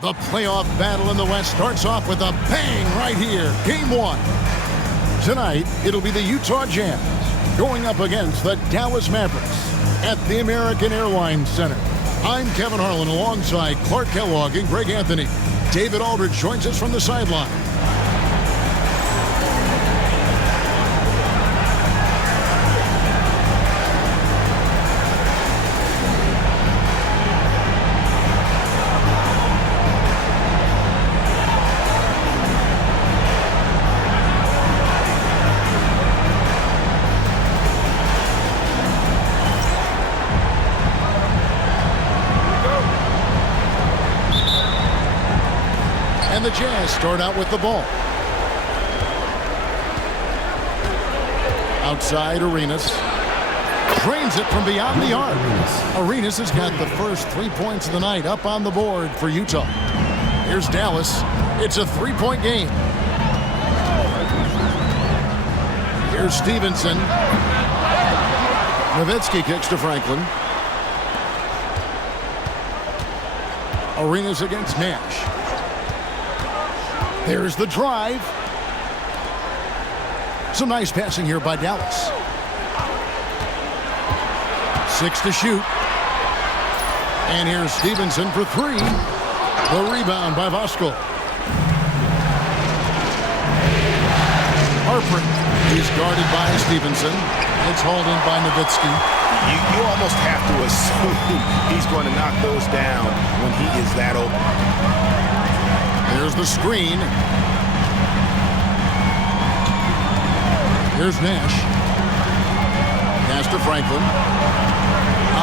The playoff battle in the West starts off with a bang right here. Game 1. Tonight, it'll be the Utah Jazz going up against the Dallas Mavericks at the American Airlines Center. I'm Kevin Harlan alongside Clark Kellogg and Greg Anthony. David Aldridge joins us from the sideline. And the Jazz start out with the ball. Outside, Arenas drains it from beyond the arc. Arenas has got the first 3 points of the night up on the board for Utah. Here's Dallas. It's a three-point game. Here's Stevenson. Nowitzki kicks to Franklin. Arenas against Nash. There's the drive. Some nice passing here by Dallas. 6 to shoot. And here's Stevenson for 3. The rebound by Voskuhl. Harper is guarded by Stevenson. It's hauled in by Nowitzki. You almost have to assume he's going to knock those down when he is that open. Here's the screen. Here's Nash. Pass to Franklin.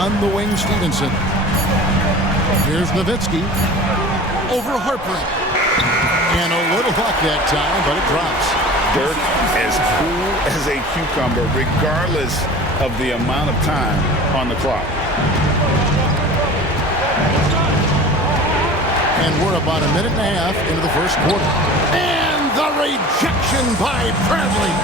On the wing, Stevenson. Here's Nowitzki. Over Harper. And a little luck that time, but it drops. Dirk as cool as a cucumber, regardless of the amount of time on the clock. And we're about a minute and a half into the first quarter. And the rejection by Bradley.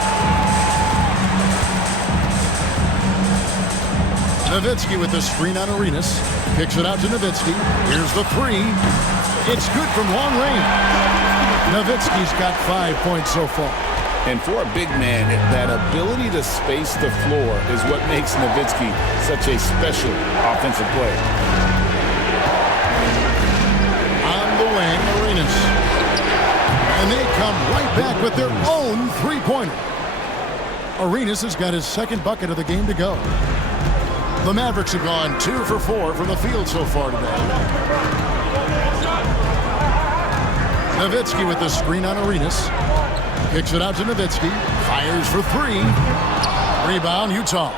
Nowitzki with the screen on Arenas. Kicks it out to Nowitzki. Here's the 3. It's good from long range. Nowitzki's got 5 points so far. And for a big man, that ability to space the floor is what makes Nowitzki such a special offensive player. Arenas. And they come right back with their own three-pointer. Arenas has got his second bucket of the game to go. The Mavericks have gone 2 for 4 from the field so far today. Nowitzki with the screen on Arenas. Kicks it out to Nowitzki. Fires for 3. Rebound, Utah.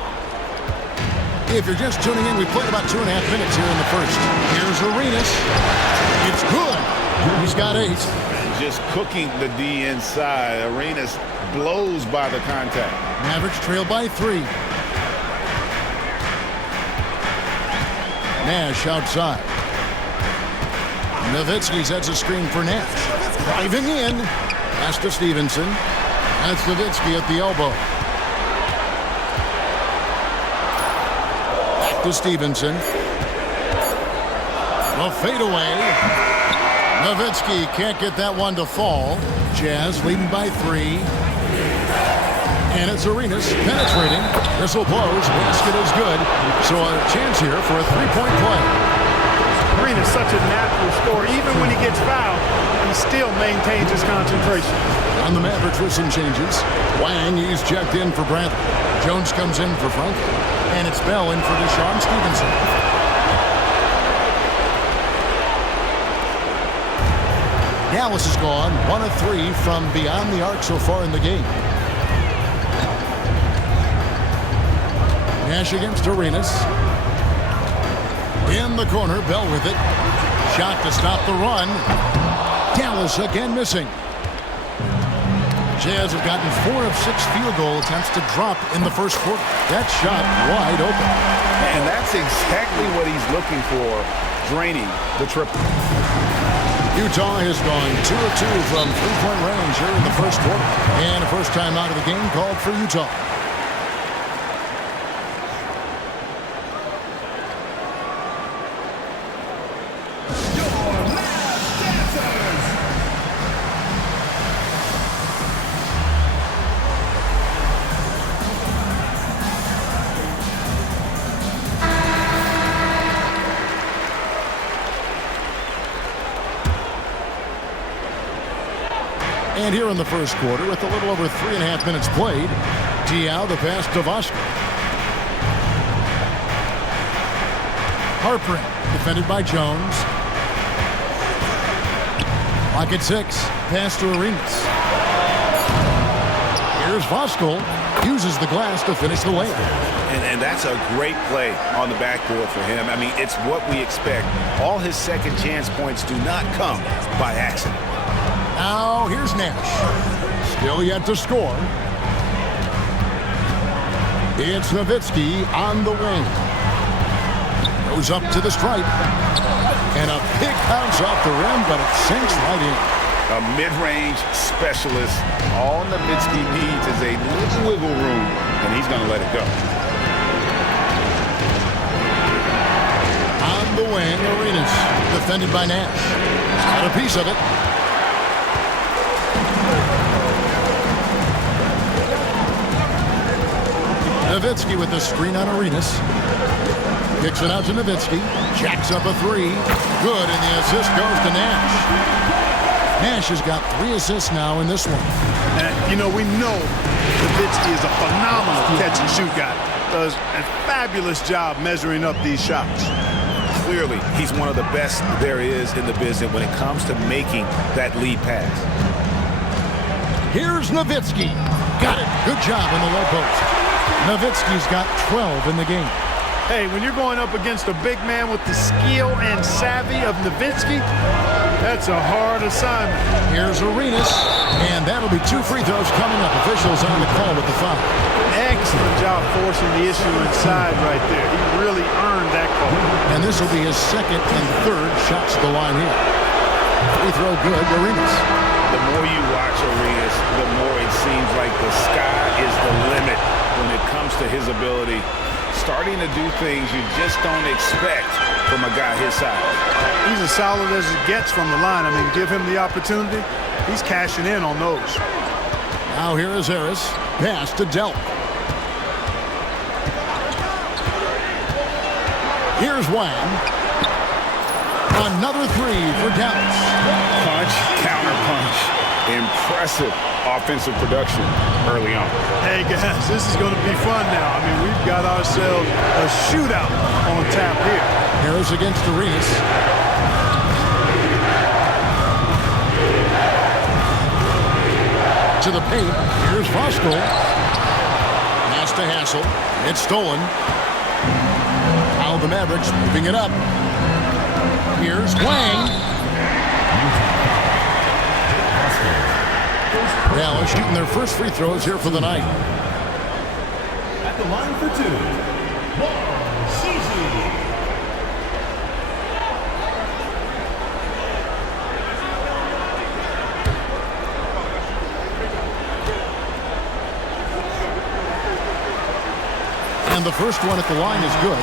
If you're just tuning in, we played about 2.5 minutes here in the first. Here's Arenas. It's good. He's got 8. Just cooking the D inside. Arenas blows by the contact. Mavericks trail by 3. Nash outside. Nowitzki sets a screen for Nash. Driving in. Pass to Stevenson. That's Nowitzki at the elbow. Back to Stevenson. A fadeaway. Nowitzki can't get that one to fall. Jazz leading by 3. And it's Arenas penetrating. Whistle blows. Basket is good. So a chance here for a three-point play. Arenas such a natural scorer. Even when he gets fouled, he still maintains his concentration. On the Mavericks with some changes. Wang is checked in for Bradley. Jones comes in for Franklin. And it's Bell in for Deshaun Stevenson. Dallas has gone 1 of 3 from beyond the arc so far in the game. Nash against Arenas. In the corner, Bell with it. Shot to stop the run. Dallas again missing. Jazz have gotten 4 of 6 field goal attempts to drop in the first quarter. That shot wide open. And that's exactly what he's looking for, draining the triple. Utah has gone 2 of 2 from three-point range here in the first quarter. And a first time out of the game called for Utah. And here in the first quarter, with a little over 3.5 minutes played, Diao the pass to Vosker. Harper defended by Jones. Clock at 6. Pass to Arenas. Here's Voskuhl. Uses the glass to finish the layup. And that's a great play on the backboard for him. I mean, it's what we expect. All his second chance points do not come by accident. Now here's Nash. Still yet to score. It's Nowitzki on the wing. Goes up to the stripe. And a big bounce off the rim, but it sinks right in. A mid-range specialist. All Nowitzki needs is a little wiggle room, and he's going to let it go. On the wing, Arenas. Defended by Nash. Got a piece of it. Nowitzki with the screen on Arenas. Kicks it out to Nowitzki. Jacks up a three. Good, and the assist goes to Nash. Nash has got 3 assists now in this one. And, you know, we know Nowitzki is a phenomenal catch-and-shoot guy. Does a fabulous job measuring up these shots. Clearly, he's one of the best there is in the business when it comes to making that lead pass. Here's Nowitzki. Got it. Good job on the low post. Nowitzki's got 12 in the game. Hey, when you're going up against a big man with the skill and savvy of Nowitzki, that's a hard assignment. Here's Arenas, and that'll be 2 free throws coming up. Officials on the call with the foul. Excellent job forcing the issue inside right there. He really earned that call. And this will be his 2nd and 3rd shots to the line here. Free throw good, Arenas. The more you watch Arenas, the more it seems like the sky is the limit when it comes to his ability. Starting to do things you just don't expect from a guy his size. He's as solid as it gets from the line. I mean, give him the opportunity. He's cashing in on those. Now here is Harris. Pass to Delp. Here's Wang. Another 3 for Dallas. Punch, counter punch. Impressive offensive production early on. Hey guys, this is going to be fun now. I mean, we've got ourselves a shootout on tap here. Harris against Arenas. To the paint. Here's Voskuhl. Pass to Hassel. It's stolen. Now the Mavericks moving it up. Here's Wang. Dallas shooting their first free throws here for the night. At the line for 2, And the first one at the line is good.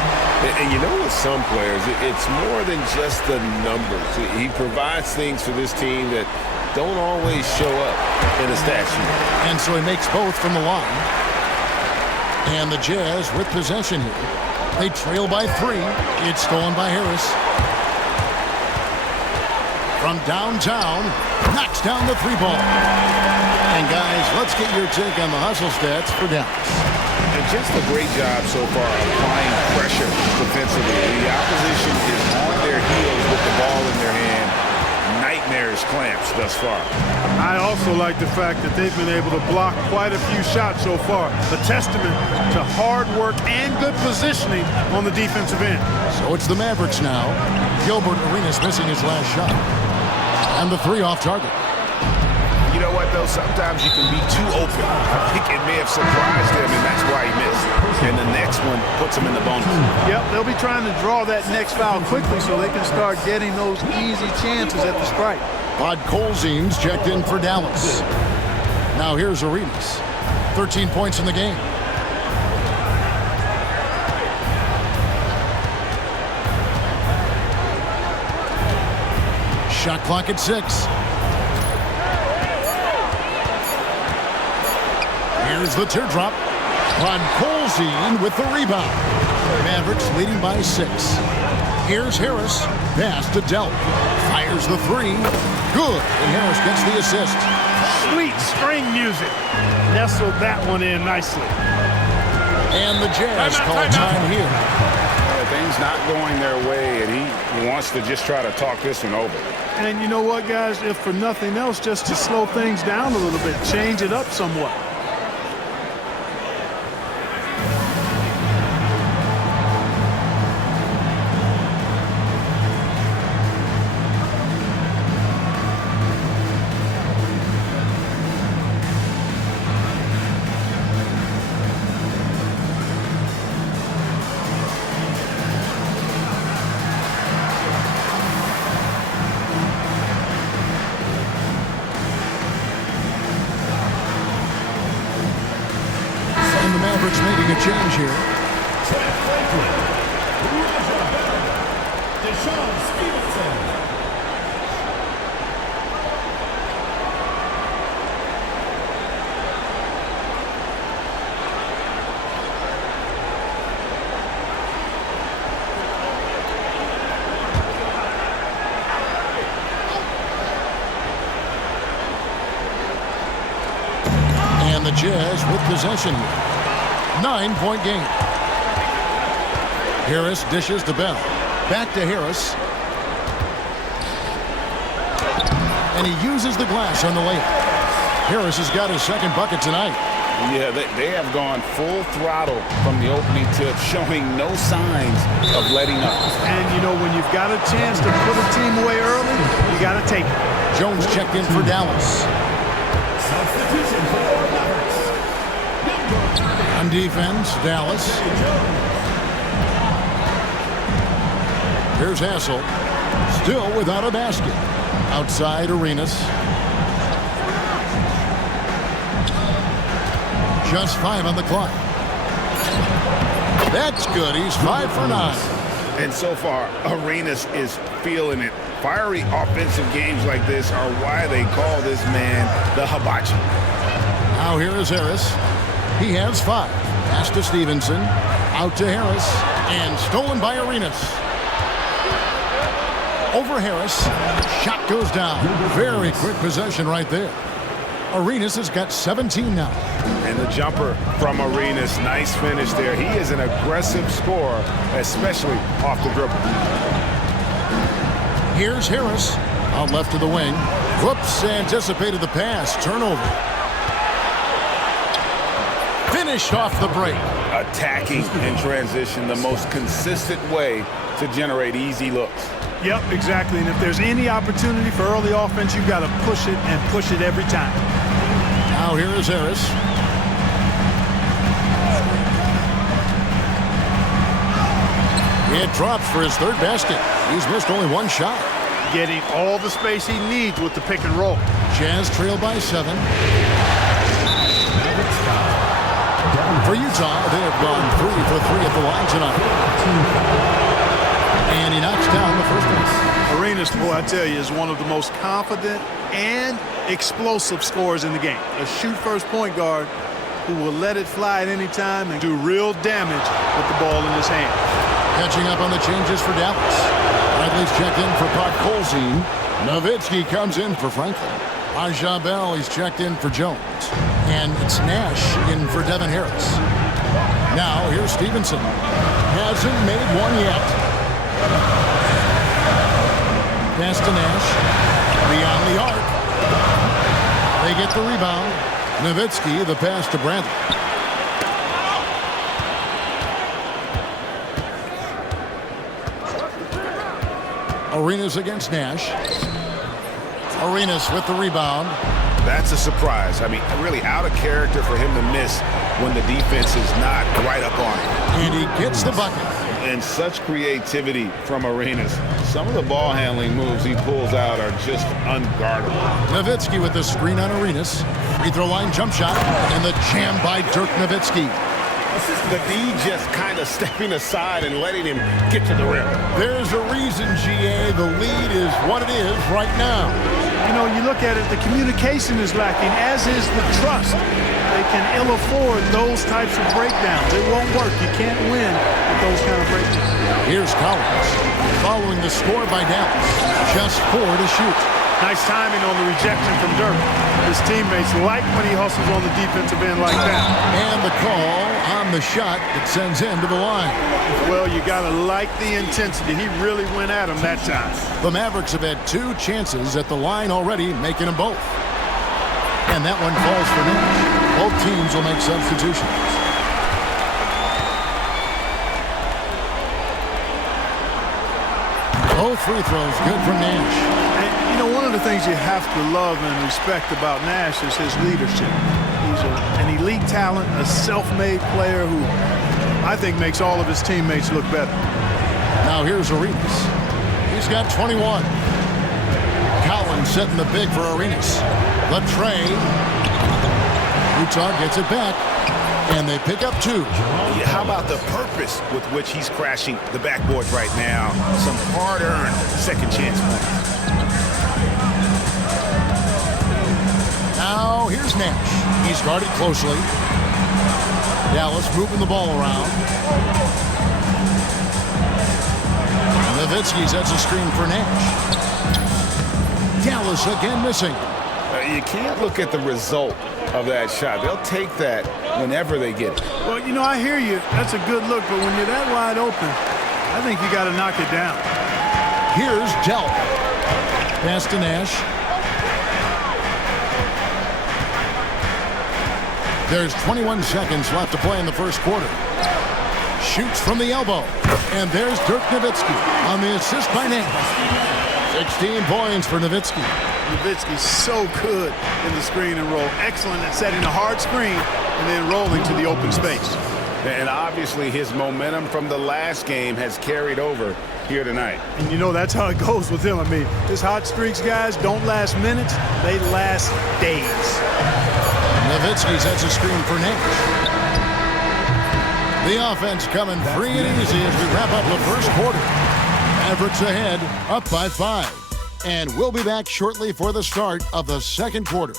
And you know, with some players, it's more than just the numbers. He provides things for this team that don't always show up in a stat sheet. And so he makes both from the line. And the Jazz with possession here. They trail by 3. It's stolen by Harris. From downtown, knocks down the 3 ball. And guys, let's get your take on the hustle stats for Dallas. And just a great job so far applying pressure defensively. The opposition is on their heels with the ball in their hand. Nightmarish clamps thus far. I also like the fact that they've been able to block quite a few shots so far. A testament to hard work and good positioning on the defensive end. So it's the Mavericks now. Gilbert Arenas missing his last shot. And the 3 off target. You know what, though? Sometimes you can be too open. I think it may have surprised him, and that's why he missed. And the next one puts him in the bonus. Yep, they'll be trying to draw that next foul quickly so they can start getting those easy chances at the stripe. Podkolzien's checked in for Dallas. Now here's Arenas. 13 points in the game. Shot clock at 6. Here's the teardrop. Podkolzien with the rebound. Mavericks leading by 6. Here's Harris. Pass to Delp. Fires the 3. Good. And Harris gets the assist. Sweet string music. Nestled that one in nicely. And the Jazz call time here. Things not going their way, and he wants to just try to talk this one over. And you know what, guys? If for nothing else, just to slow things down a little bit, change it up somewhat. Making a change here. And the Jazz with possession here. 9-point game. Harris dishes to Bell. Back to Harris. And he uses the glass on the layup. Harris has got his second bucket tonight. Yeah, they have gone full throttle from the opening tip, showing no signs of letting up. And, you know, when you've got a chance to put a team away early, you got to take it. Jones checked in for Dallas. Substitution for Mavericks. On defense, Dallas. Here's Hassel. Still without a basket. Outside Arenas. Just 5 on the clock. That's good. He's 5 for 9. And so far, Arenas is feeling it. Fiery offensive games like this are why they call this man the hibachi. Now here is Harris. He has 5. Pass to Stevenson. Out to Harris. And stolen by Arenas. Over Harris. Shot goes down. Very quick possession right there. Arenas has got 17 now. And the jumper from Arenas. Nice finish there. He is an aggressive scorer, especially off the dribble. Here's Harris. Out left to the wing. Whoops, anticipated the pass. Turnover. Finished off the break. Attacking in transition, the most consistent way to generate easy looks. Yep, exactly. And if there's any opportunity for early offense, you've got to push it and push it every time. Now here is Harris. It drops for his third basket. He's missed only 1 shot. Getting all the space he needs with the pick and roll. Jazz trail by 7. For Utah, they have gone 3 for 3 at the line tonight. And he knocks down the first one. Arenas, boy, I tell you, is one of the most confident and explosive scorers in the game. A shoot-first point guard who will let it fly at any time and do real damage with the ball in his hand. Catching up on the changes for Dallas. Bradley's checked in for Podkolzin. Nowitzki comes in for Franklin. Aja Bell, he's checked in for Jones. And it's Nash in for Devin Harris. Now, here's Stevenson. Hasn't made one yet. Pass to Nash. Beyond the arc. They get the rebound. Nowitzki, the pass to Bradley. Arenas against Nash. Arenas with the rebound. That's a surprise. I mean, really out of character for him to miss when the defense is not right up on him. And he gets the bucket. And such creativity from Arenas. Some of the ball handling moves he pulls out are just unguardable. Nowitzki with the screen on Arenas. Free throw line jump shot. And the jam by Dirk Nowitzki. The D just kind of stepping aside and letting him get to the rim. There's a reason, GA, the lead is what it is right now. You know, you look at it, the communication is lacking, as is the trust. They can ill afford those types of breakdowns. It won't work. You can't win with those kind of breakdowns. Here's Collins. following the score by Dallas. Just 4 to shoot. Nice timing on the rejection from Dirk. His teammates like when he hustles on the defensive end like that. And the call on the shot that sends him to the line. Well, you got to like the intensity. He really went at him that time. The Mavericks have had 2 chances at the line already, making them both. And that one falls for Nash. Both teams will make substitutions. Both free throws good from Nash. And, you know, one of the things you have to love and respect about Nash is his leadership. He's an elite talent, a self-made player who I think makes all of his teammates look better. Now here's Arenas. He's got 21. Collins setting the big for Arenas. The tray. Utah gets it back. And they pick up 2. Yeah, how about the purpose with which he's crashing the backboard right now? Some hard-earned second chance points. Now here's Nash. He's guarded closely. Dallas moving the ball around. Nowitzki sets a screen for Nash. Dallas again missing. You can't look at the result of that shot. They'll take that whenever they get it. Well, you know, I hear you. That's a good look, but when you're that wide open, I think you got to knock it down. Here's Delp. Pass to Nash. There's 21 seconds left to play in the first quarter. Shoots from the elbow. And there's Dirk Nowitzki on the assist by Nash. 16 points for Nowitzki. Nowitzki's so good in the screen and roll. Excellent at setting a hard screen and then rolling to the open space. And obviously his momentum from the last game has carried over here tonight. And you know, that's how it goes with him. I mean, his hot streaks, guys, don't last minutes. They last days. Nowitzki sets a screen for Nash. The offense coming free and easy as we wrap up the first quarter. Mavericks ahead, up by 5. And we'll be back shortly for the start of the second quarter.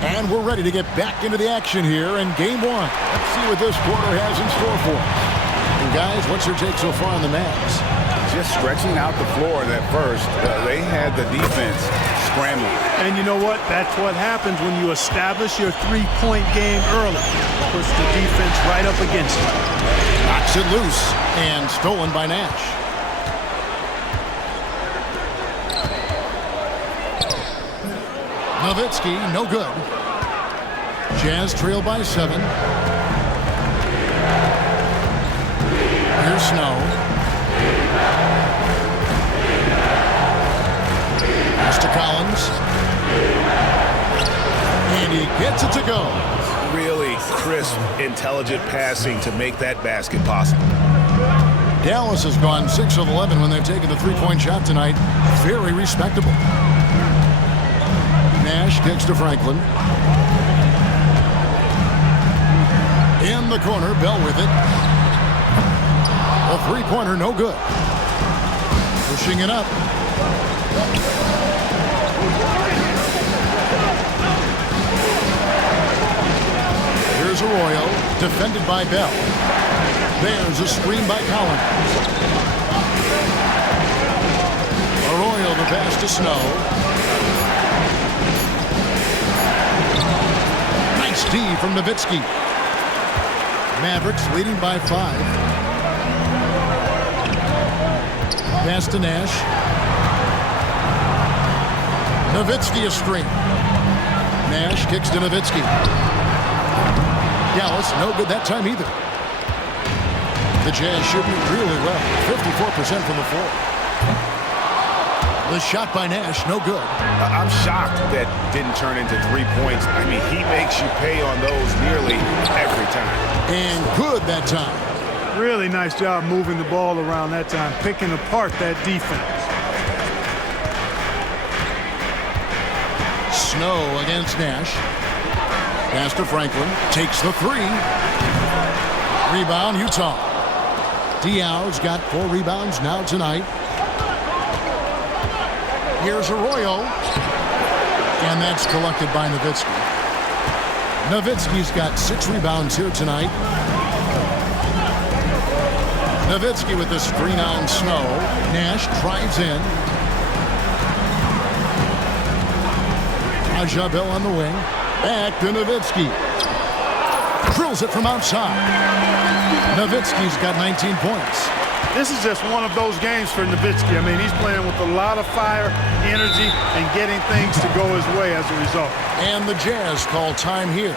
And we're ready to get back into the action here in Game 1. Let's see what this quarter has in store for us. And guys, what's your take so far on the Mavs? Just stretching out the floor that first. They had the defense scrambling. And you know what? That's what happens when you establish your three-point game early. Push the defense right up against it. Knocks it loose and stolen by Nash. Nowitzki, no good. Jazz trail by 7. Here's Snow. Pass to Collins. And he gets it to go. Really crisp, intelligent passing to make that basket possible. Dallas has gone 6 of 11 when they've taken the three-point shot tonight. Very respectable. Nash kicks to Franklin. In the corner, Bell with it. A three-pointer, no good. Pushing it up. Here's Arroyo, defended by Bell. There's a screen by Collins. Arroyo the pass to Snow. Nice D from Nowitzki. Mavericks leading by 5. Pass to Nash. Nowitzki a screen. Nash kicks to Nowitzki. Dallas no good that time either. The Jazz shooting really well. 54% from the floor. The shot by Nash, no good. I'm shocked that didn't turn into 3 points. I mean, he makes you pay on those nearly every time. And good that time. Really nice job moving the ball around that time, picking apart that defense. Snow against Nash. Pass to Franklin. Takes the 3. Rebound, Utah. Diaw's got 4 rebounds now tonight. Here's Arroyo. And that's collected by Nowitzki. Nowitzki's got 6 rebounds here tonight. Nowitzki with the screen on Snow. Nash drives in. Ajabel on the wing. Back to Nowitzki. Drills it from outside. Nowitzki's got 19 points. This is just one of those games for Nowitzki. I mean, he's playing with a lot of fire, energy, and getting things to go his way as a result. And the Jazz call time here.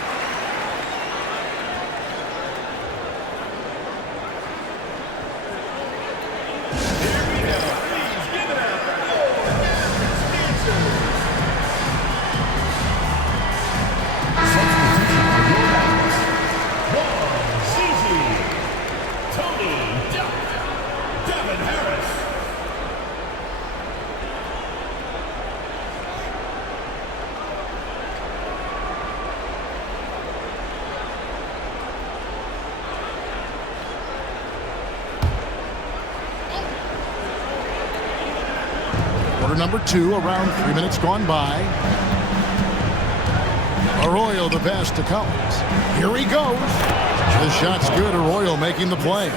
Quarter number 2, around 3 minutes gone by. Arroyo the pass to Collins. Here he goes. The shot's good. Arroyo making the play.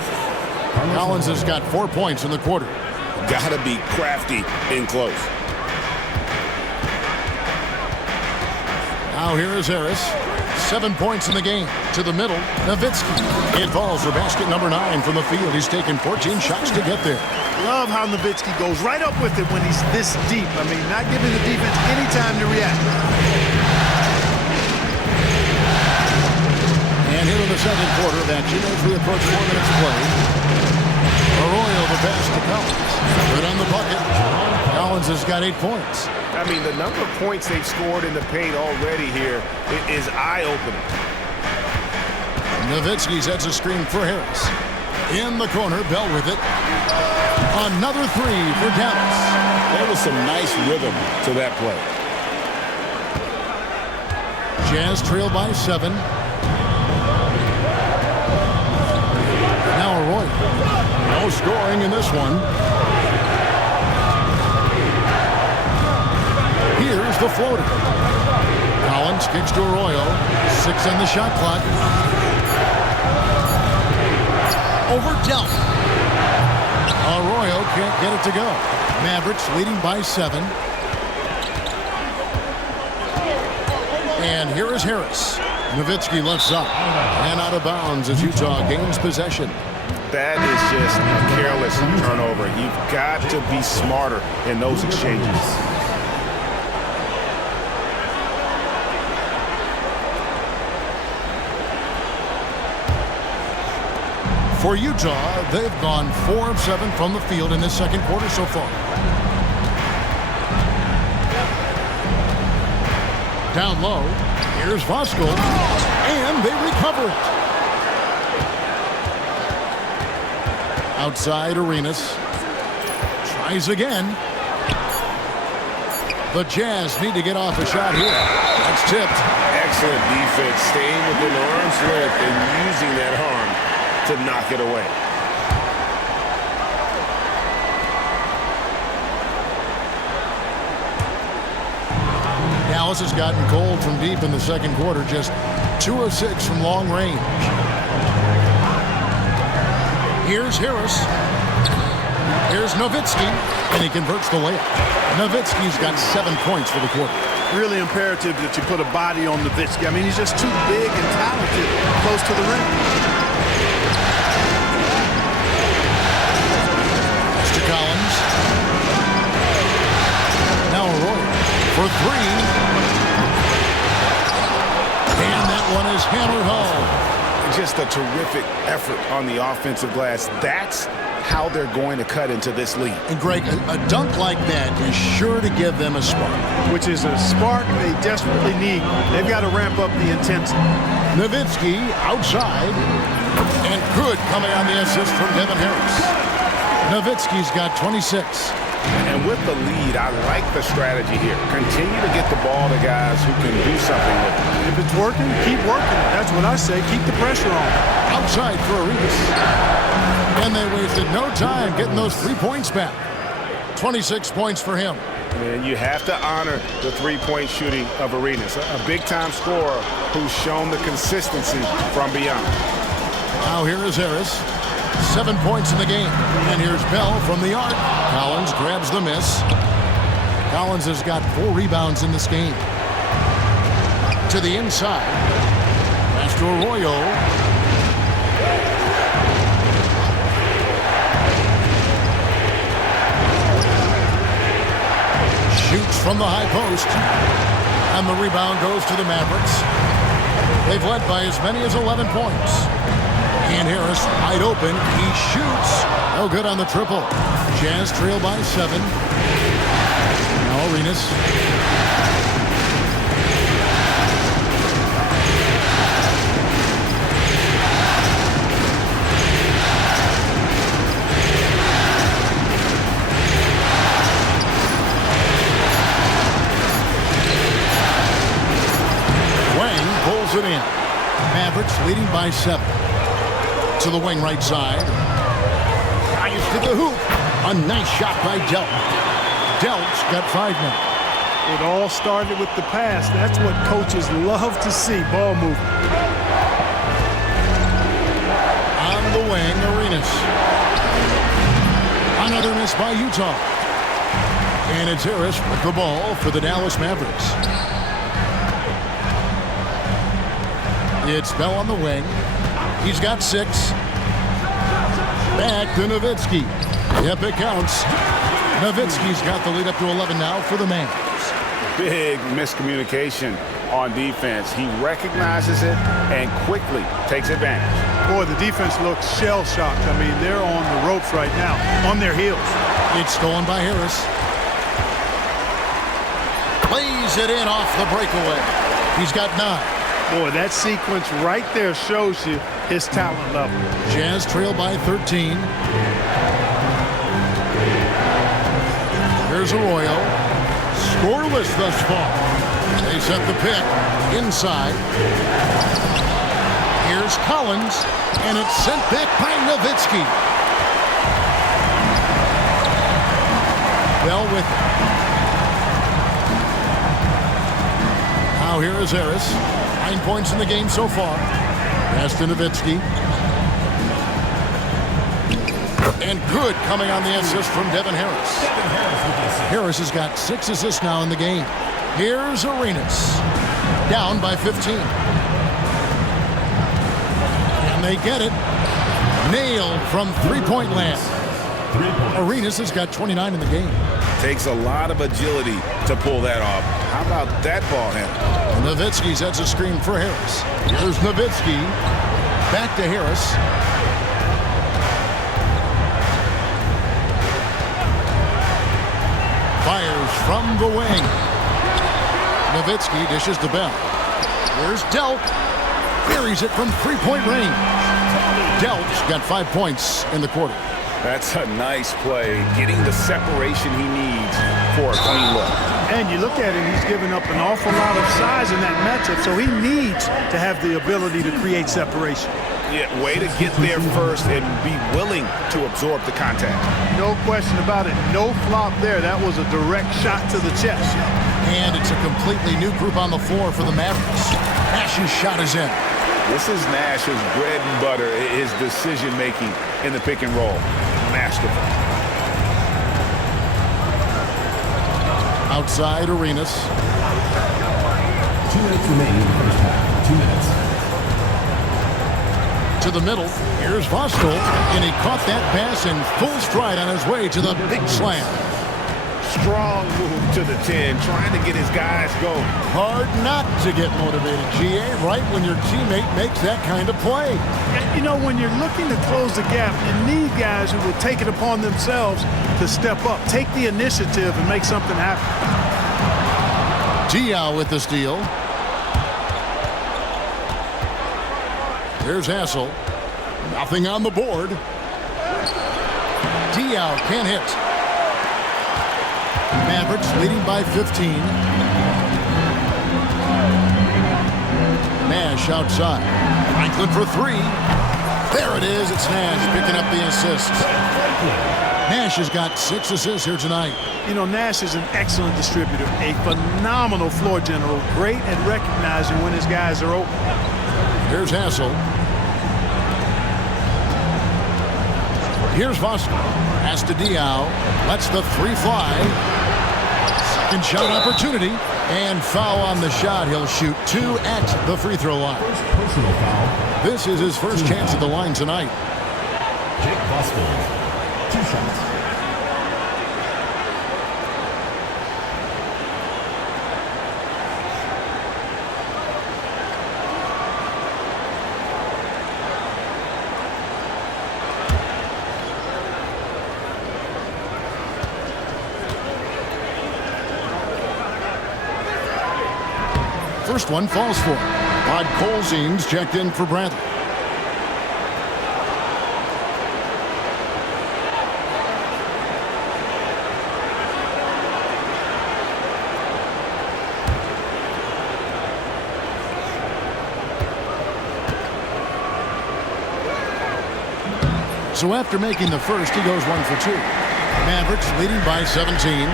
Collins has got 4 points in the quarter. Gotta be crafty in close. Now here is Harris. 7 points in the game. To the middle, Nowitzki. It falls for basket number 9 from the field. He's taken 14 shots to get there. Love how Nowitzki goes right up with it when he's this deep. I mean, not giving the defense any time to react. And here in the second quarter of action as we approach 4 minutes play. Arroyo the pass to Collins. Good on the bucket. Collins has got 8 points. I mean, the number of points they've scored in the paint already here is eye-opening. Nowitzki sets a screen for Harris. In the corner, Bell with it. Another 3 for Dallas. There was some nice rhythm to that play. Jazz trail by 7. Now Arroyo. No scoring in this one. Here's the floater. Collins kicks to Arroyo. 6 on the shot clock. Over Delp. Arroyo can't get it to go. Mavericks leading by 7. And here is Harris. Nowitzki left side. And out of bounds as Utah gains possession. That is just a careless turnover. You've got to be smarter in those exchanges. For Utah, they've gone 4 of 7 from the field in this second quarter so far. Down low, here's Voskuhl, and they recover it. Outside Arenas. Tries again. The Jazz need to get off a shot here. That's tipped. Excellent defense, staying within arm's length and using that arm to knock it away. Dallas has gotten cold from deep in the second quarter, just 2 of 6 from long range. Here's Harris. Here's Nowitzki, and he converts the layup. Nowitzki's got 7 points for the quarter. Really imperative that you put a body on Nowitzki. I mean, he's just too big and talented close to the rim. To Collins. Now Arroyo for 3. And that one is hammered home. Just a terrific effort on the offensive glass. That's how they're going to cut into this lead. And Greg, a dunk like that is sure to give them a spark. Which is a spark they desperately need. They've got to ramp up the intensity. Nowitzki outside. And good coming on the assist from Devin Harris. Nowitzki's got 26. And with the lead, I like the strategy here. Continue to get the ball to guys who can do something with it. If it's working, keep working. That's what I say. Keep the pressure on. Outside for Arenas. And they wasted no time getting those 3 points back. 26 points for him. And you have to honor the three-point shooting of Arenas, a big-time scorer who's shown the consistency from beyond. Now here is Harris. 7 points in the game. And here's Bell from the arc. Collins grabs the miss. Collins has got 4 rebounds in this game. To the inside. Pass to Arroyo. Shoots from the high post. And the rebound goes to the Mavericks. They've led by as many as 11 points. And Harris wide open. He shoots. No good on the triple. Jazz trail by 7. Now Arenas. Wang pulls it in. Mavericks leading by 7. To the wing right side. Eyes to the hoop. A nice shot by Delt. Delt's got 5 now. It all started with the pass. That's what coaches love to see, ball movement. On the wing, Arenas. Another miss by Utah. And it's Harris with the ball for the Dallas Mavericks. It's Bell on the wing. He's got 6. Back to Nowitzki. Yep, it counts. Nowitzki's got the lead up to 11 now for the Mavs. Big miscommunication on defense. He recognizes it and quickly takes advantage. Boy, the defense looks shell-shocked. I mean, they're on the ropes right now, on their heels. It's stolen by Harris. Plays it in off the breakaway. He's got 9. Boy, that sequence right there shows you his talent level. Jazz trail by 13. Here's Arroyo. Scoreless thus far. They set the pick inside. Here's Collins, and it's sent back by Nowitzki. Bell with it. Now here is Harris. 9 points in the game so far. Pass to Nowitzki. And good coming on the assist from Devin Harris. Harris has got 6 assists now in the game. Here's Arenas. Down by 15. And they get it. Nailed from three-point land. Arenas has got 29 in the game. Takes a lot of agility to pull that off. How about that ball handle? Nowitzki sets a screen for Harris. Here's Nowitzki. Back to Harris. Fires from the wing. Nowitzki dishes to Bell. Here's Delt. Buries it from three-point range. Delt's got 5 points in the quarter. That's a nice play, getting the separation he needs for a clean look. And you look at him, he's given up an awful lot of size in that matchup, so he needs to have the ability to create separation. Yeah, way to get there first and be willing to absorb the contact. No question about it. No flop there. That was a direct shot to the chest. And it's a completely new group on the floor for the Mavericks. Nash's shot is in. This is Nash's bread and butter, his decision-making in the pick and roll. Masterful. Outside Arenas. 2 minutes remaining in the first half. 2 minutes. To the middle. Here's Vostel. And he caught that pass in full stride on his way to the big slam. Strong move to the 10, trying to get his guys going. Hard not to get motivated, GA, right when your teammate makes that kind of play. You know, when you're looking to close the gap, you need guys who will take it upon themselves to step up, take the initiative, and make something happen. Diaw with the steal. Here's Hassel. Nothing on the board. Diaw can't hit. Mavericks leading by 15. Nash outside. Franklin for 3. There it is. It's Nash picking up the assist. Nash has got 6 assists here tonight. You know, Nash is an excellent distributor, a phenomenal floor general, great at recognizing when his guys are open. Here's Hassel. Here's Vosco. Pass to Diao. Lets the 3 fly. Second shot opportunity. And foul on the shot. He'll shoot 2 at the free throw line. First personal foul. This is his first chance at the line tonight. Jake Vosco. 2 shots. First one falls for him. Rod Colzeen's checked in for Bradley. So after making the first, he goes 1 for 2. Mavericks leading by 17.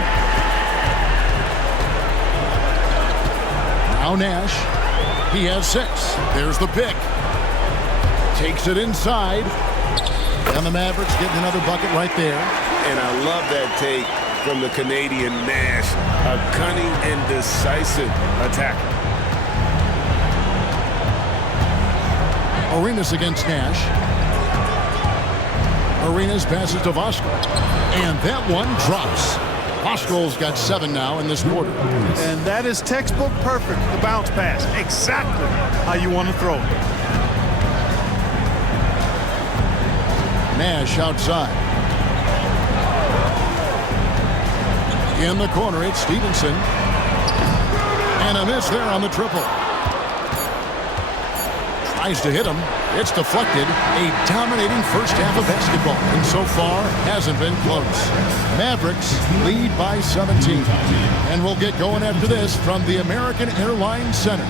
Now Nash. He has 6. There's the pick. Takes it inside. And the Mavericks getting another bucket right there. And I love that take from the Canadian Nash. A cunning and decisive attacker. Arenas against Nash. Arenas passes to Vosco. And that one drops. Vosco's got 7 now in this quarter. And that is textbook perfect. The bounce pass. Exactly how you want to throw it. Nash outside. In the corner, it's Stevenson. And a miss there on the triple. Tries to hit him. It's deflected. A dominating first half of basketball. And so far, hasn't been close. Mavericks lead by 17. And we'll get going after this from the American Airlines Center.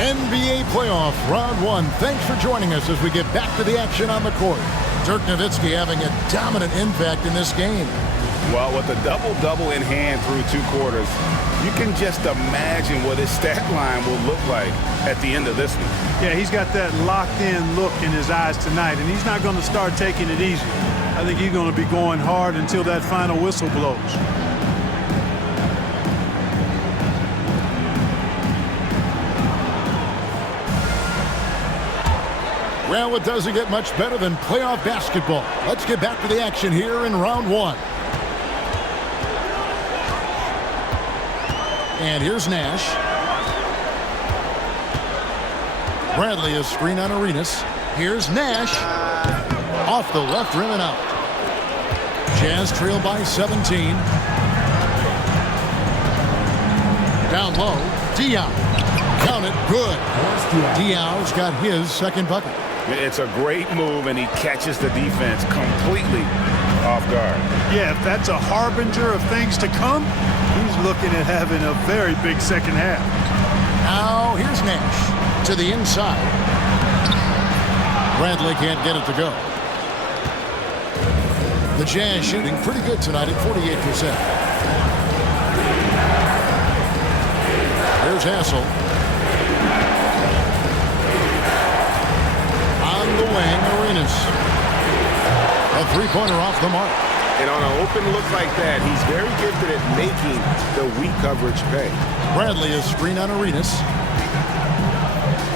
NBA playoff round 1. Thanks for joining us as we get back to the action on the court. Dirk Nowitzki having a dominant impact in this game. Well, with a double-double in hand through 2 quarters, you can just imagine what his stat line will look like at the end of this one. Yeah, he's got that locked-in look in his eyes tonight, and he's not going to start taking it easy. I think he's going to be going hard until that final whistle blows. Well, it doesn't get much better than playoff basketball. Let's get back to the action here in round 1. And here's Nash. Bradley is screen on Arenas. Here's Nash. Off the left rim and out. Jazz trail by 17. Down low. Diao. Count it. Good. Diao's got his second bucket. It's a great move, and he catches the defense completely off guard. Yeah, if that's a harbinger of things to come, he's looking at having a very big second half. Now here's Nash to the inside. Bradley can't get it to go. The Jazz shooting pretty good tonight at 48%. Here's Hassel. The wing, Arenas. A 3-pointer off the mark. And on an open look like that, he's very gifted at making the weak coverage pay. Bradley is screen on Arenas.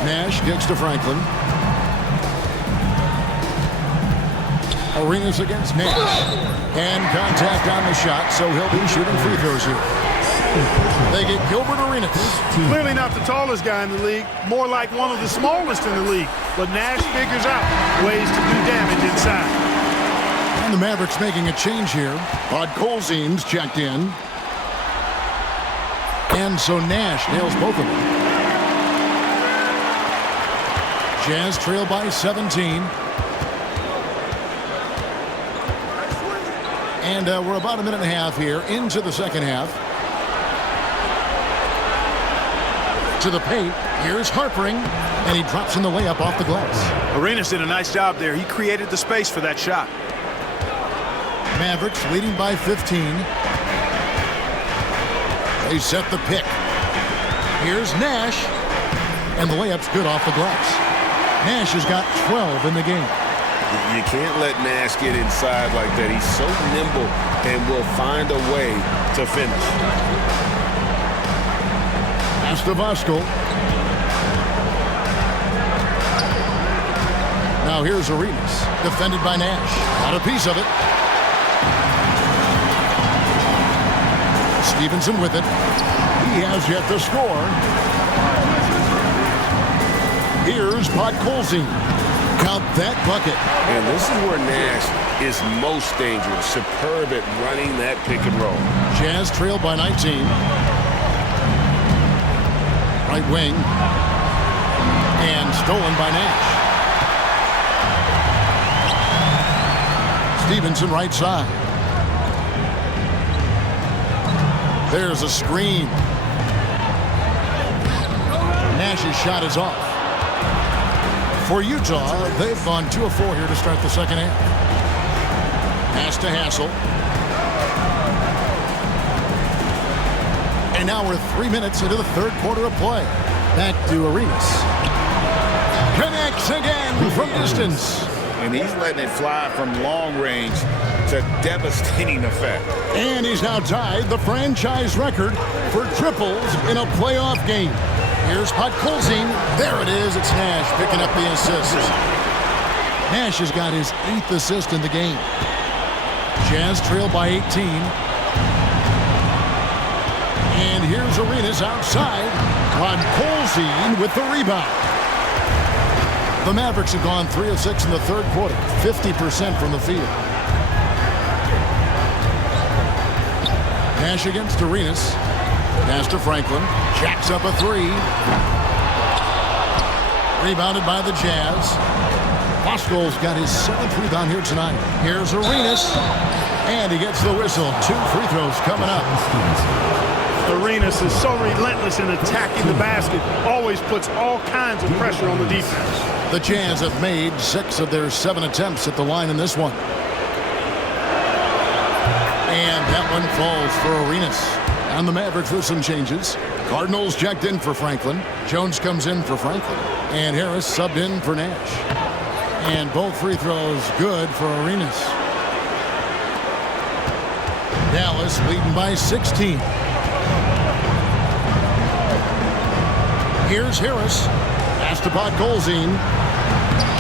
Nash kicks to Franklin. Arenas against Nash. And contact on the shot, so he'll be shooting free throws here. They get Gilbert Arenas. Clearly not the tallest guy in the league, more like one of the smallest in the league. But Nash figures out ways to do damage inside. And the Mavericks making a change here. Rod Colzeen's checked in. And so Nash nails both of them. Jazz trail by 17. And we're about a minute and a half here into the second half. To the paint. Here's Harpering, and he drops in the layup off the glass. Arenas did a nice job there. He created the space for that shot. Mavericks leading by 15. They set the pick. Here's Nash, and the layup's good off the glass. Nash has got 12 in the game. You can't let Nash get inside like that. He's so nimble and will find a way to finish. Pass to Voskuhl. Now here's Arenas, defended by Nash. Got a piece of it. Stevenson with it. He has yet to score. Here's Podkolzin. Count that bucket. And this is where Nash is most dangerous. Superb at running that pick and roll. Jazz trail by 19. Right wing. And stolen by Nash. Stevenson right side. There's a screen. Nash's shot is off. For Utah, they've gone 2 of 4 here to start the second half. Pass to Hassel. And now we're 3 minutes into the third quarter of play. Back to Arenas. Connects again from distance. And he's letting it fly from long range to devastating effect. And he's now tied the franchise record for triples in a playoff game. Here's Podkolzin. There it is. It's Nash picking up the assist. Nash has got his 8th assist in the game. Jazz trail by 18. And here's Arenas outside. Podkolzin with the rebound. The Mavericks have gone 3 of 6 in the third quarter, 50% from the field. Nash against Arenas. Pass to Franklin. Jacks up a 3. Rebounded by the Jazz. Voskuhl's got his 7th rebound here tonight. Here's Arenas. And he gets the whistle. 2 free throws coming up. Arenas is so relentless in attacking the basket. Always puts all kinds of pressure on the defense. The Jazz have made 6 of their 7 attempts at the line in this one. And that one falls for Arenas. And the Mavericks with some changes. Cardinals checked in for Franklin. Jones comes in for Franklin. And Harris subbed in for Nash. And both free throws good for Arenas. Dallas leading by 16. Here's Harris. Pass to Podkolzin.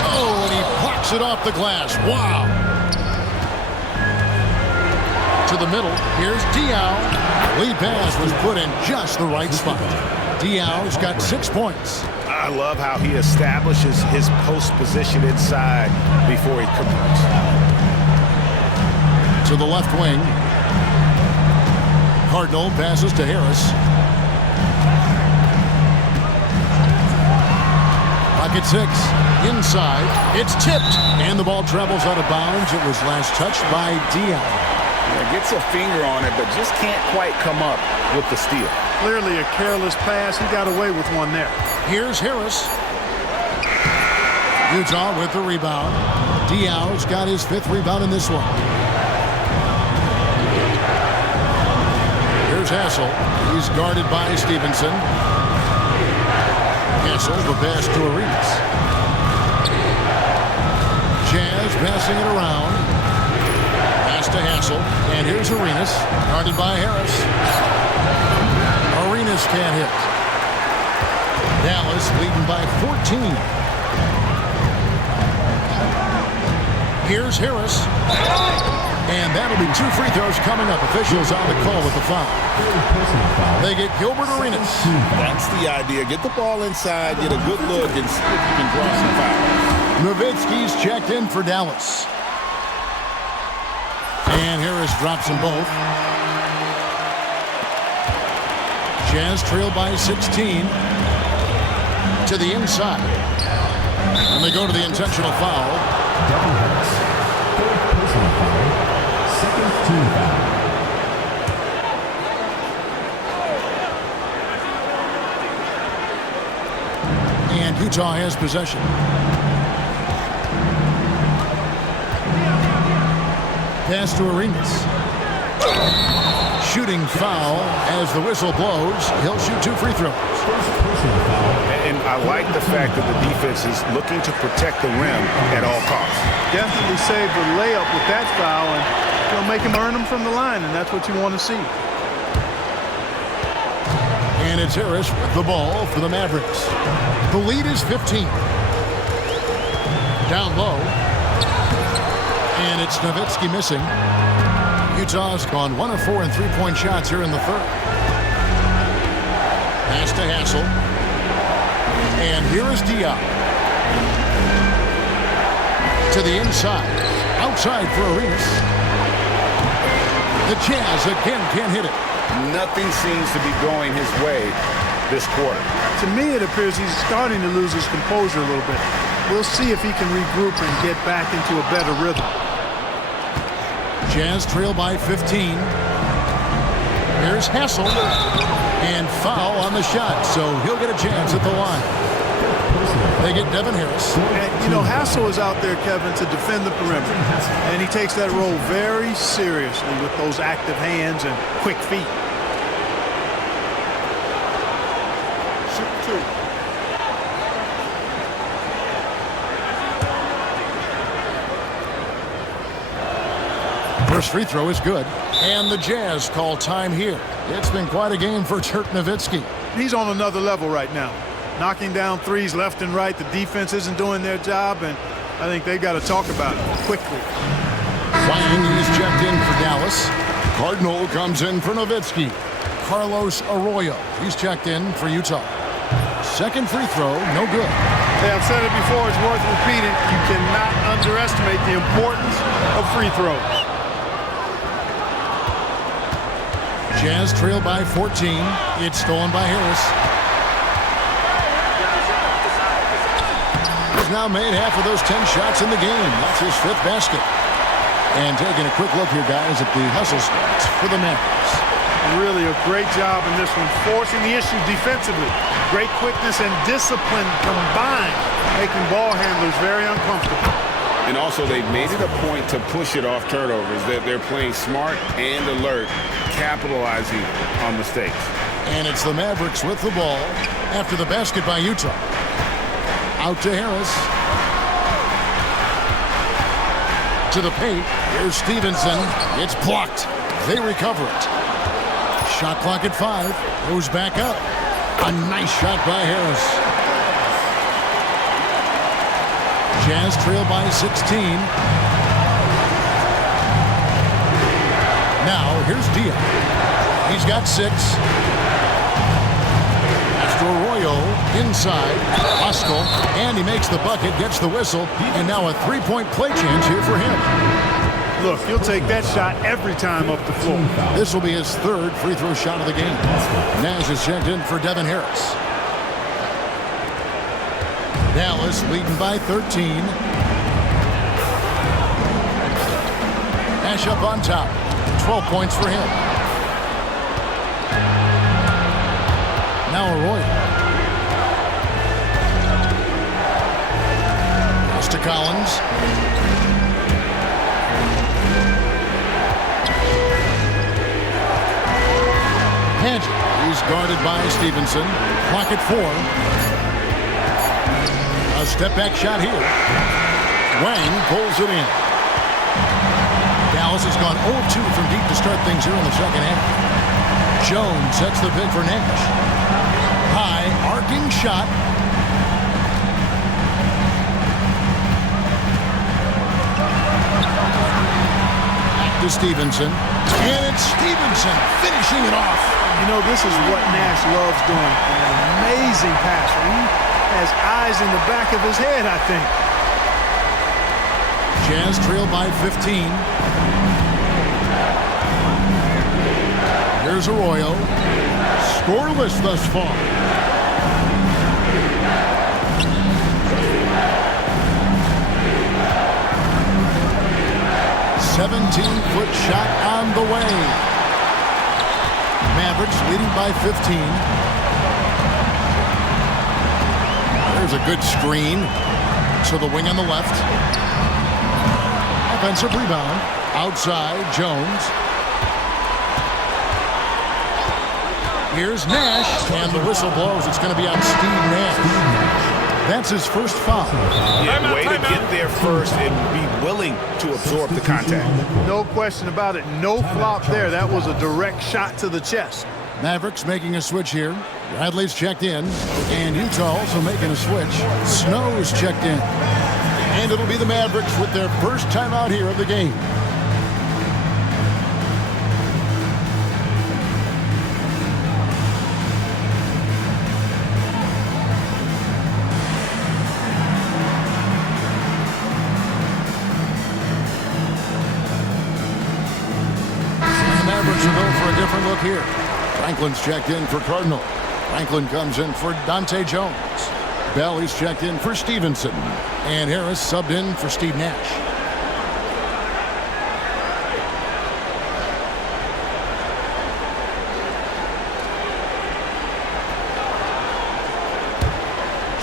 Oh, and he blocks it off the glass. Wow. To the middle. Here's Diaw. Lead pass was put in just the right spot. Diaw's got 6 points. I love how he establishes his post position inside before he converts. To the left wing. Cardinal passes to Harris. Pocket 6. Inside. It's tipped. And the ball travels out of bounds. It was last touched by Diaw. Gets a finger on it, but just can't quite come up with the steal. Clearly a careless pass. He got away with one there. Here's Harris. Utah with the rebound. Diaw's got his 5th rebound in this one. Here's Hassel. He's guarded by Stevenson. Hassel, the pass to Arenas. Jazz passing it around. Pass to Hassel. And here's Arenas. Guarded by Harris. Arenas can't hit. Dallas leading by 14. Here's Harris. And that'll be 2 free throws coming up. Officials on the call with the foul. They get Gilbert Arenas. That's the idea. Get the ball inside, get a good look, and see if you can draw some fouls. Nowitzki's checked in for Dallas. And Harris drops them both. Jazz trail by 16. To the inside. And they go to the intentional foul. Devin Harris, 4th personal foul, 2nd team And Utah has possession. Pass to Arenas. Shooting foul as the whistle blows. He'll shoot 2 free throws. And I like the fact that the defense is looking to protect the rim at all costs. Definitely save the layup with that foul and make him earn them from the line, and that's what you want to see. And it's Harris with the ball for the Mavericks. The lead is 15. Down low. And it's Nowitzki missing. Utah's gone 1 of 4 in three-point shots here in the third. Pass to Hassel. And here is Diop. To the inside. Outside for Arenas. The Jazz again can't hit it. Nothing seems to be going his way this quarter. To me, it appears he's starting to lose his composure a little bit. We'll see if he can regroup and get back into a better rhythm. Jazz trail by 15. Here's Hassel. And foul on the shot, so he'll get a chance at the line. They get Devin Harris. And, you know, Hassel is out there, Kevin, to defend the perimeter. And he takes that role very seriously with those active hands and quick feet. Shoot 2. First free throw is good. And the Jazz call time here. It's been quite a game for Dirk Nowitzki. He's on another level right now. Knocking down threes left and right. The defense isn't doing their job, and I think they've got to talk about it quickly. Wang is checked in for Dallas. Cardinal comes in for Nowitzki. Carlos Arroyo, he's checked in for Utah. Second free throw, no good. Hey, I've said it before, it's worth repeating. You cannot underestimate the importance of free throws. Jazz trail by 14. It's stolen by Harris. He's now made half of those 10 shots in the game. That's his 5th basket. And taking a quick look here, guys, at the hustle stats for the Mavericks. Really a great job in this one, forcing the issue defensively. Great quickness and discipline combined, making ball handlers very uncomfortable. And also, they've made it a point to push it off turnovers. They're playing smart and alert, capitalizing on mistakes. And it's the Mavericks with the ball after the basket by Utah. Out to Harris. To the paint. Here's Stevenson. It's blocked. They recover it. Shot clock at 5. Goes back up. A nice shot by Harris. Jazz trail by 16. Now, here's Diop. He's got 6. After Arroyo, inside. Hostel, and he makes the bucket, gets the whistle, and now a 3-point play chance here for him. Look, he'll take that shot every time up the floor. This will be his 3rd free throw shot of the game. Nash is checked in for Devin Harris. Dallas leading by 13. Nash up on top. 12 points for him. Now Arroyo. Pass to Collins. Paget. He's guarded by Stevenson. Clock at 4. A step-back shot here. Wang pulls it in. Dallas has gone 0-2 from deep to start things here in the second half. Jones sets the pick for Nash. High, arcing shot. Back to Stevenson. And it's Stevenson finishing it off. You know, this is what Nash loves doing. An amazing passer. He has eyes in the back of his head, I think. Jazz trail by 15. Here's Arroyo. Scoreless thus far. "17-foot shot on the way." Mavericks leading by 15. There's a good screen to the wing on the left. Offensive rebound. Outside, Jones. Here's Nash, and the whistle blows. It's going to be on Steve Nash. That's his first foul. Yeah, way to get there first and be willing to absorb the contact. No question about it. No flop there. That was a direct shot to the chest. Mavericks making a switch here. Bradley's checked in, and Utah also making a switch. Snow's checked in. And it'll be the Mavericks with their first timeout here of the game. Different look here. Franklin's checked in for Cardinal. Franklin comes in for Dante Jones. Bell, he's checked in for Stevenson. And Harris subbed in for Steve Nash.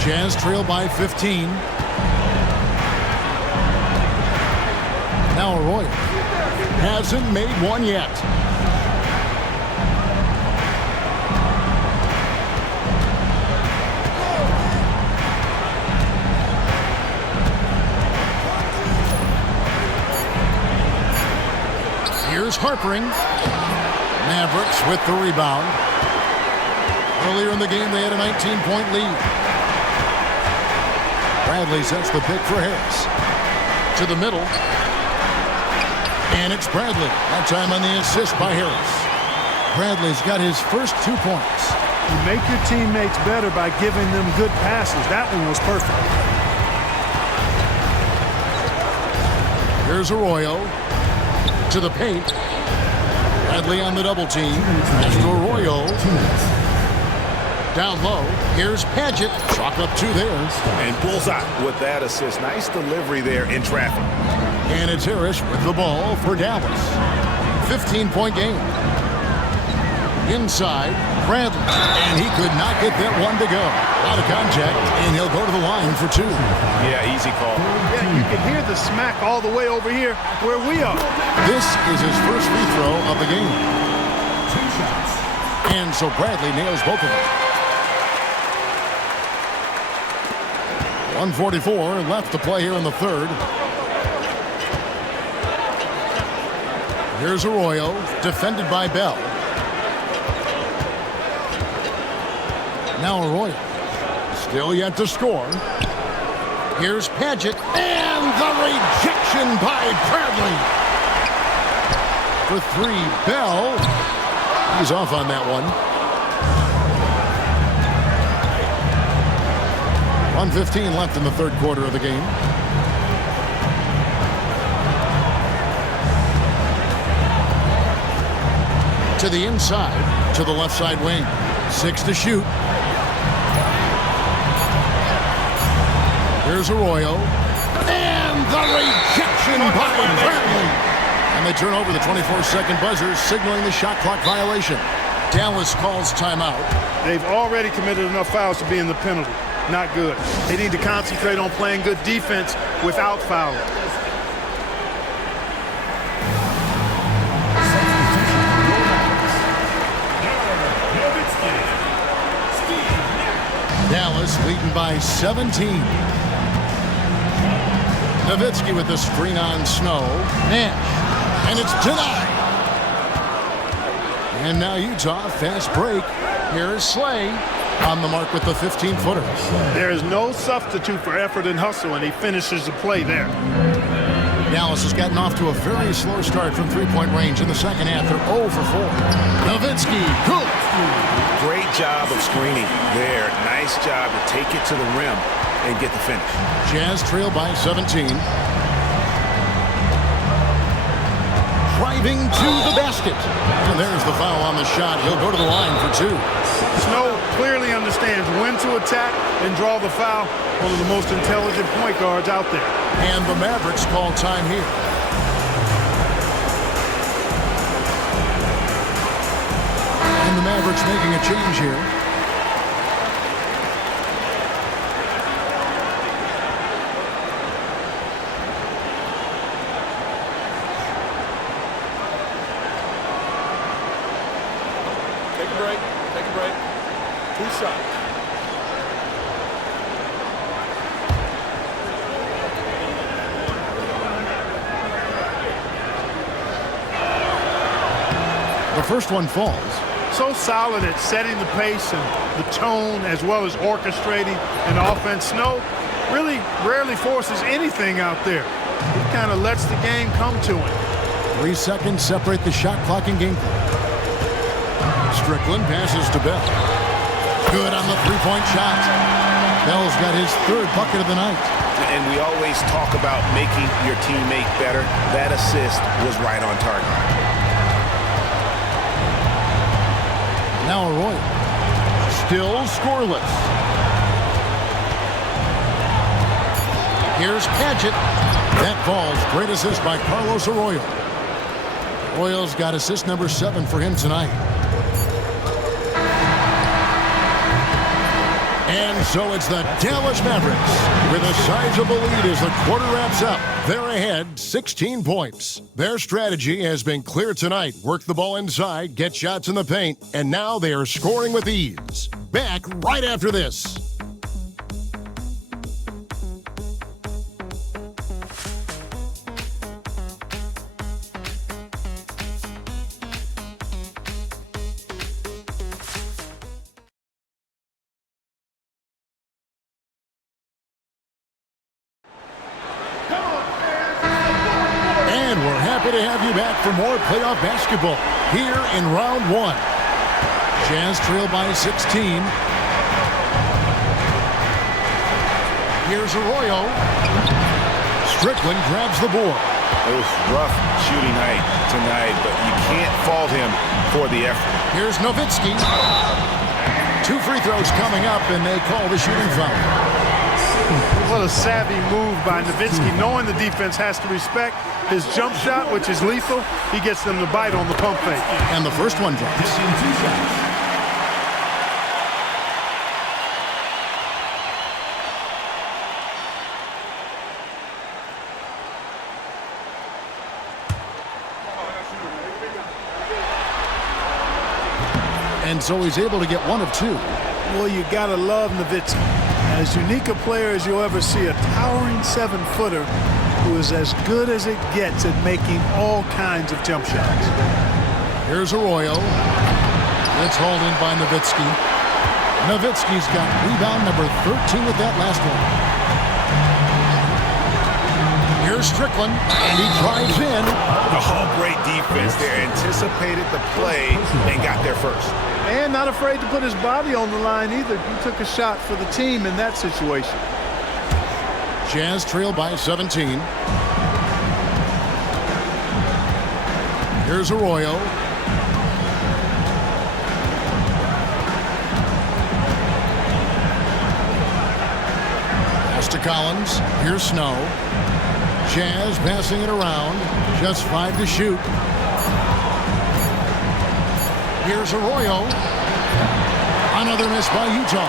Jazz trail by 15. Now Arroyo hasn't made one yet. Here's Harpering. Mavericks with the rebound. Earlier in the game, they had a 19-point lead. Bradley sets the pick for Harris. To the middle. And it's Bradley. That time on the assist by Harris. Bradley's got his first 2 points. You make your teammates better by giving them good passes. That one was perfect. Here's Arroyo. To the paint. Bradley on the double team. After Arroyo. Down low. Here's Padgett. Chalk up 2 there. And bullseye with that assist. Nice delivery there in traffic. And it's Harris with the ball for Dallas. 15-point game. Inside, Bradley. And he could not get that one to go. Out of contact, and he'll go to the line for 2. Yeah, easy call. Yeah, you can hear the smack all the way over here where we are. This is his first free throw of the game. 2 shots. And so Bradley nails both of them. 1:44 left to play here in the third. Here's Arroyo, defended by Bell. Now Arroyo, still yet to score. Here's Padgett, and the rejection by Bradley. For 3, Bell. He's off on that one. 1:15 left in the third quarter of the game. To the inside, to the left side wing. 6 to shoot. Here's Arroyo. And the rejection by Bradley. And they turn over the 24-second buzzer, signaling the shot clock violation. Dallas calls timeout. They've already committed enough fouls to be in the penalty. Not good. They need to concentrate on playing good defense without fouling. Dallas leading by 17. Nowitzki with the screen on Snow. Nash. And it's denied. And now Utah, fast break. Here's Slay on the mark with the 15-footer. There is no substitute for effort and hustle, and he finishes the play there. Dallas has gotten off to a very slow start from three-point range in the second half. They're 0 for 4. Nowitzki, good. Great job of screening there. Nice job to take it to the rim and get the finish. Jazz trail by 17. Driving to the basket. And there's the foul on the shot. He'll go to the line for 2. Snow clearly understands when to attack and draw the foul. One of the most intelligent point guards out there. And the Mavericks call time here. And the Mavericks making a change here. 2 shots. The first one falls. So solid at setting the pace and the tone, as well as orchestrating an offense. Snow really rarely forces anything out there. He kind of lets the game come to him. 3 seconds separate the shot clock and game clock. Strickland passes to Bell. Good on the three-point shot. Bell's got his 3rd bucket of the night. And we always talk about making your teammate better. That assist was right on target. Now Arroyo. Still scoreless. Here's Padgett. That falls. Great assist by Carlos Arroyo. Arroyo's got assist number 7 for him tonight. And so it's the Dallas Mavericks with a sizable lead as the quarter wraps up. They're ahead 16 points. Their strategy has been clear tonight. Work the ball inside, get shots in the paint, and now they are scoring with ease. Back right after this. And we're happy to have you back for more playoff basketball here in round 1. Jazz trail by 16. Here's Arroyo. Strickland grabs the board. It was rough shooting night tonight, but you can't fault him for the effort. Here's Nowitzki. 2 free throws coming up, and they call the shooting foul. What a savvy move by Nowitzki, knowing the defense has to respect his jump shot, which is lethal. He gets them to bite on the pump fake. And the first one drops. 2 shots. And so he's able to get 1 of 2. Well, you gotta love Nowitzki. As unique a player as you'll ever see, a towering 7-footer who is as good as it gets at making all kinds of jump shots. Here's Arroyo. It's hauled in by Nowitzki. Nowitzki's got rebound number 13 with that last one. Here's Strickland, and he drives in. Oh, great defense there. Anticipated the play and got there first. And not afraid to put his body on the line either. He took a shot for the team in that situation. Jazz trail by 17. Here's Arroyo. Pass to Collins. Here's Snow. Jazz passing it around. Just 5 to shoot. Here's Arroyo. Another miss by Utah.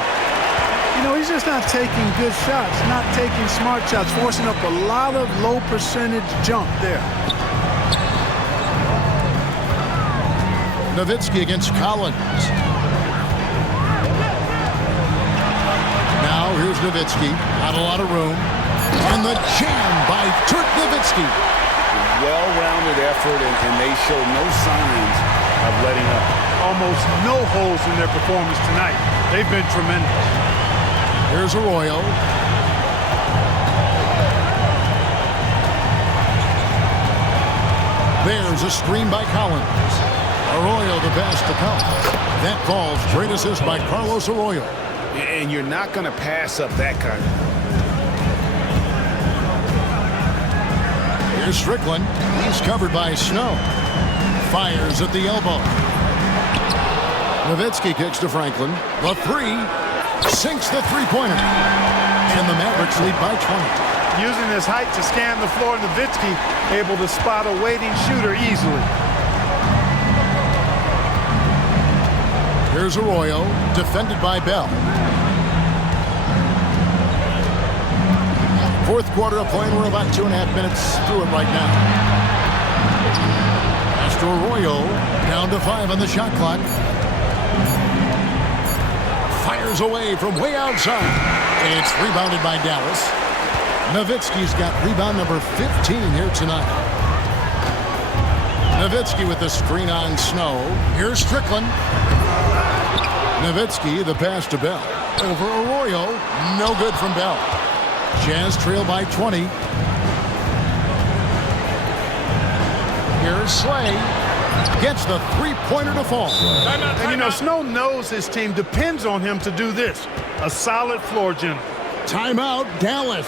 You know, he's just not taking good shots, not taking smart shots, forcing up a lot of low percentage jump there. Nowitzki against Collins. Now here's Nowitzki. Not a lot of room. And the jam by Dirk Nowitzki. Well-rounded effort, and they show no signs of letting up. Almost no holes in their performance tonight. They've been tremendous. Here's Arroyo. There's a screen by Collins. Arroyo the pass to Collins. That falls. Great assist by Carlos Arroyo. And you're not going to pass up that kind of. Here's Strickland. He's covered by Snow. Fires at the elbow. Nowitzki kicks to Franklin. The 3 sinks the three-pointer. And the Mavericks lead by 20. Using his height to scan the floor, Nowitzki able to spot a waiting shooter easily. Here's Arroyo, defended by Bell. Fourth quarter of play, we're about 2.5 minutes through it right now. Pass to Arroyo, down to 5 on the shot clock. Fires away from way outside. It's rebounded by Dallas. Nowitzki's got rebound number 15 here tonight. Nowitzki with the screen on Snow. Here's Strickland. Nowitzki, the pass to Bell. Over Arroyo. No good from Bell. Jazz trail by 20. Here's Slay. Gets the three-pointer to fall. And you know, Snow knows his team depends on him to do this. A solid floor general. Timeout, Dallas.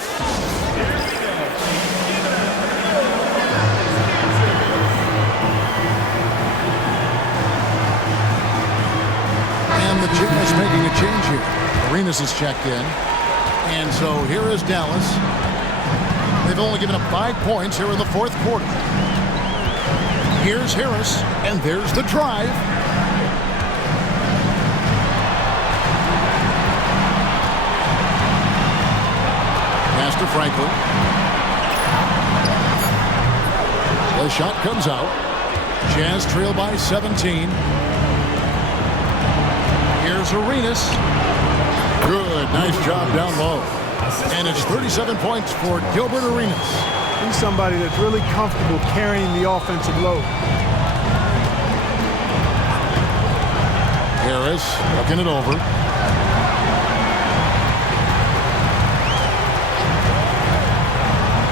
And the Jazz making a change here. Arenas is checked in. And so here is Dallas. They've only given up 5 points here in the fourth quarter. Here's Harris, and there's the drive. Pass to Franklin. The shot comes out. Jazz trail by 17. Here's Arenas. Good, nice job down low. And it's 37 points for Gilbert Arenas. He's somebody that's really comfortable carrying the offensive load. Harris looking it over.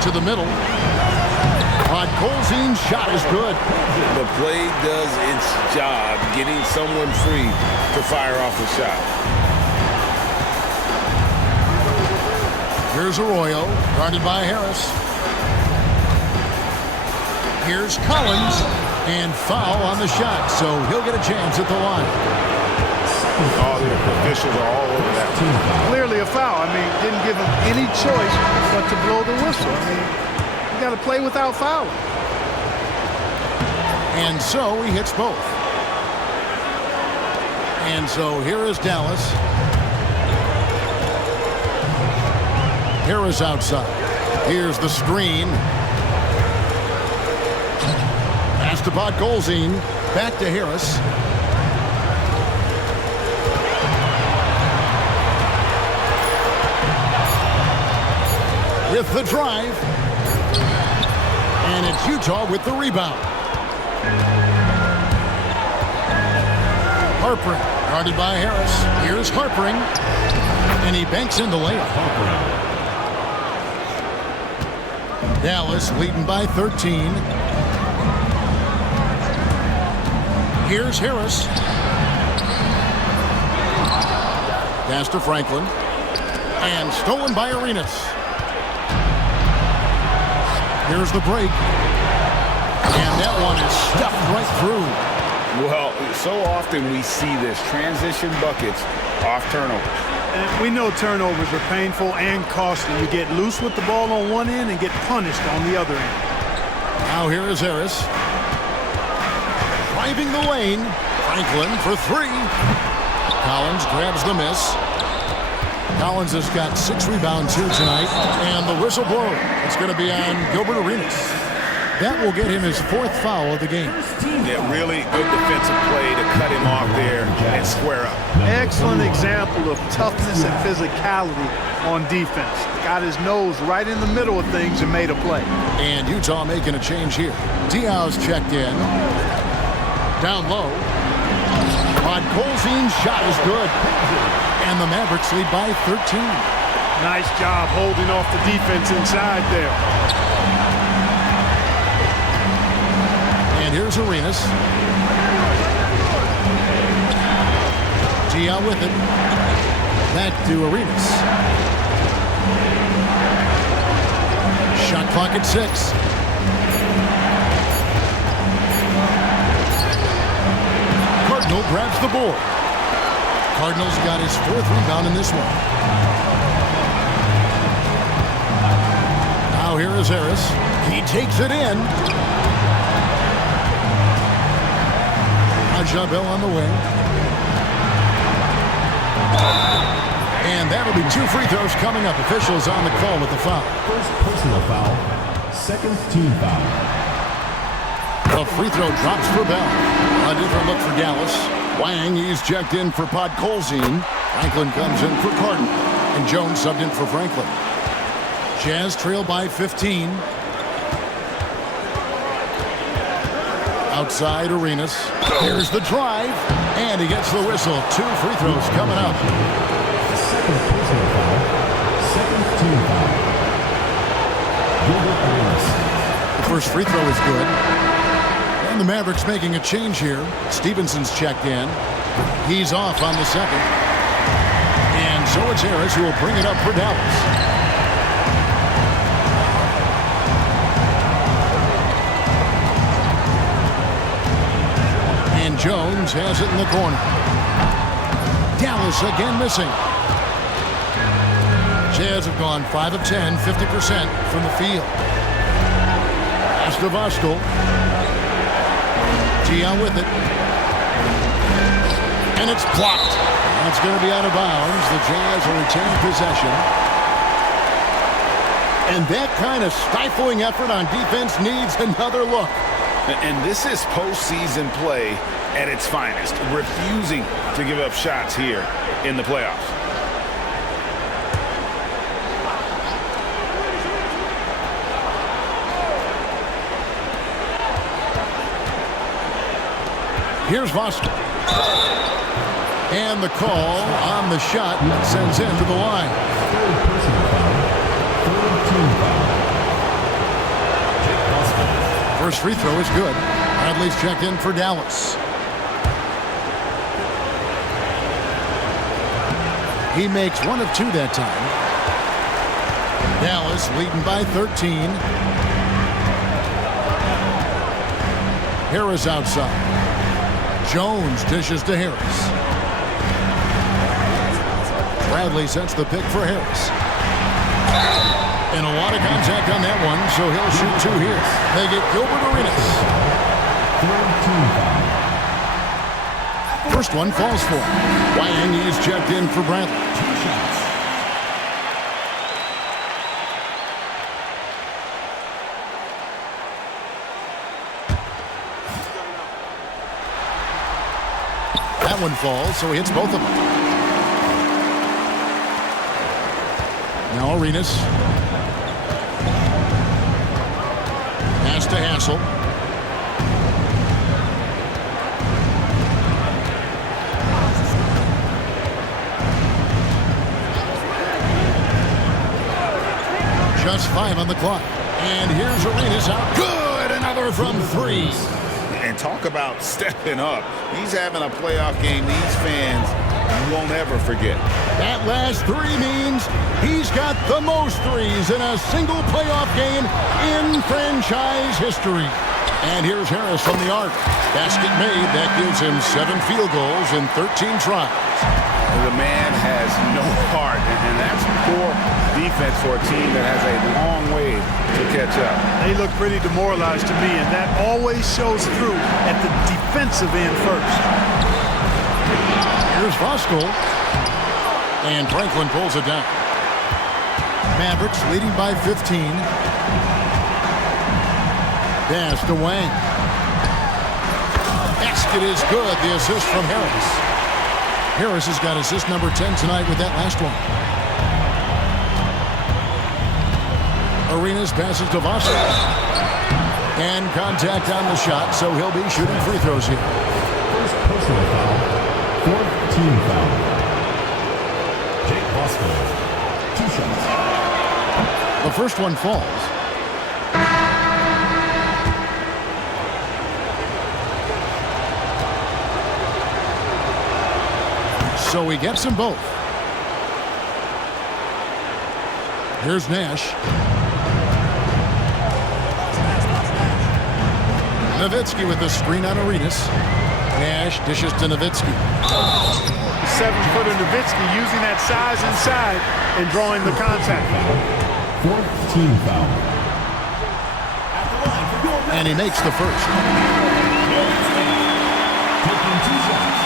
To the middle. Podkolzin's shot is good. The play does its job getting someone free to fire off a shot. Here's Arroyo, guarded by Harris. Here's Collins, and foul on the shot, so he'll get a chance at the line. Oh, the officials are all over that. Clearly a foul. I mean, didn't give him any choice but to blow the whistle. I mean, you got to play without fouling. And so he hits both. And so here is Dallas. Harris outside. Here's the screen. Pass to Podkolzin. Back to Harris. With the drive. And it's Utah with the rebound. Harpering, guarded by Harris. Here's Harpering. And he banks in the layup. Dallas leading by 13. Here's Harris. Pass to Franklin. And stolen by Arenas. Here's the break. And that one is stuffed right through. Well, so often we see this. Transition buckets off turnovers. And we know turnovers are painful and costly. You get loose with the ball on one end and get punished on the other end. Now here is Harris. Driving the lane. Franklin for three. Collins grabs the miss. Collins has got 6 rebounds here tonight. And the whistle blows. It's going to be on Gilbert Arenas. That will get him his 4th foul of the game. Yeah, really good defensive play to cut him off there and square up. Excellent example of toughness and physicality on defense. Got his nose right in the middle of things and made a play. And Utah making a change here. Diaz checked in. Down low. Podkolzin's shot is good. And the Mavericks lead by 13. Nice job holding off the defense inside there. And here's Arenas. Gia with it. Back to Arenas. Shot clock at 6. Cardinal grabs the board. Cardinals got his 4th rebound in this one. Now here is Harris. He takes it in. Jabel on the wing. And that'll be 2 free throws coming up. Officials on the call with the foul. First personal foul, second team foul. The free throw drops for Bell. A different look for Dallas. Wang, he's checked in for Podkolzin. Franklin comes in for Carton, and Jones subbed in for Franklin. Jazz trail by 15. Outside Arenas. Here's the drive, and he gets the whistle. 2 free throws coming up. Second personal foul. Second team foul. The first free throw is good. And the Mavericks making a change here. Stevenson's checked in. He's off on the second. And so it's Harris who will bring it up for Dallas. And Jones has it in the corner. Dallas again missing. Jazz have gone 5 of 10, 50% from the field. Pass to Voskuhl. Gian with it. And it's blocked. That's going to be out of bounds. The Jazz will retain possession. And that kind of stifling effort on defense needs another look. And this is postseason play at its finest, refusing to give up shots here in the playoffs. Here's Voskuhl. And the call on the shot sends him to the line. Third personal foul. Third team foul. First free throw is good. Bradley's checked in for Dallas. He makes 1 of 2 that time. Dallas leading by 13. Harris outside. Jones dishes to Harris. Bradley sets the pick for Harris. And a lot of contact on that one, so he'll shoot 2 here. They get Gilbert Arenas. First one falls for him. Wang is checked in for Bradley. 2 shots. That one falls, so he hits both of them. Now Arenas. Pass to Hassel. Just 5 on the clock. And here's Arenas out. Good! Another from 3. And talk about stepping up. He's having a playoff game these fans won't ever forget. That last 3 means he's got the most threes in a single playoff game in franchise history. And here's Harris from the arc. Basket made. That gives him 7 field goals in 13 tries. The man has no heart, and that's poor defense for a team that has a long way to catch up. They look pretty demoralized to me, and that always shows through at the defensive end first. Here's Voskuhl. And Franklin pulls it down. Mavericks leading by 15. Pass to Wang. Basket is good. The assist from Harris. Harris has got assist number 10 tonight with that last one. Arenas passes to Voskuhl. And contact on the shot, so he'll be shooting free throws here. First personal foul. Fourth team foul. Jake Voskuhl. 2 shots. The first one falls. So he gets them both. Here's Nash. Nowitzki with the screen on Arenas. Nash dishes to Nowitzki. 7-footer Nowitzki using that size inside and drawing the contact. Fourth team foul. And he makes the first. Taking 2 shots.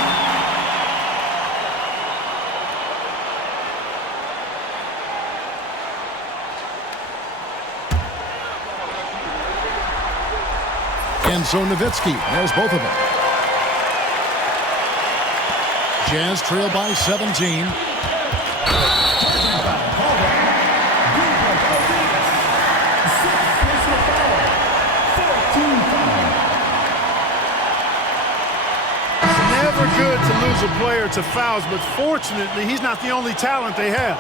And so Nowitzki knows both of them. Jazz trail by 17. Never good to lose a player to fouls, but fortunately, he's not the only talent they have.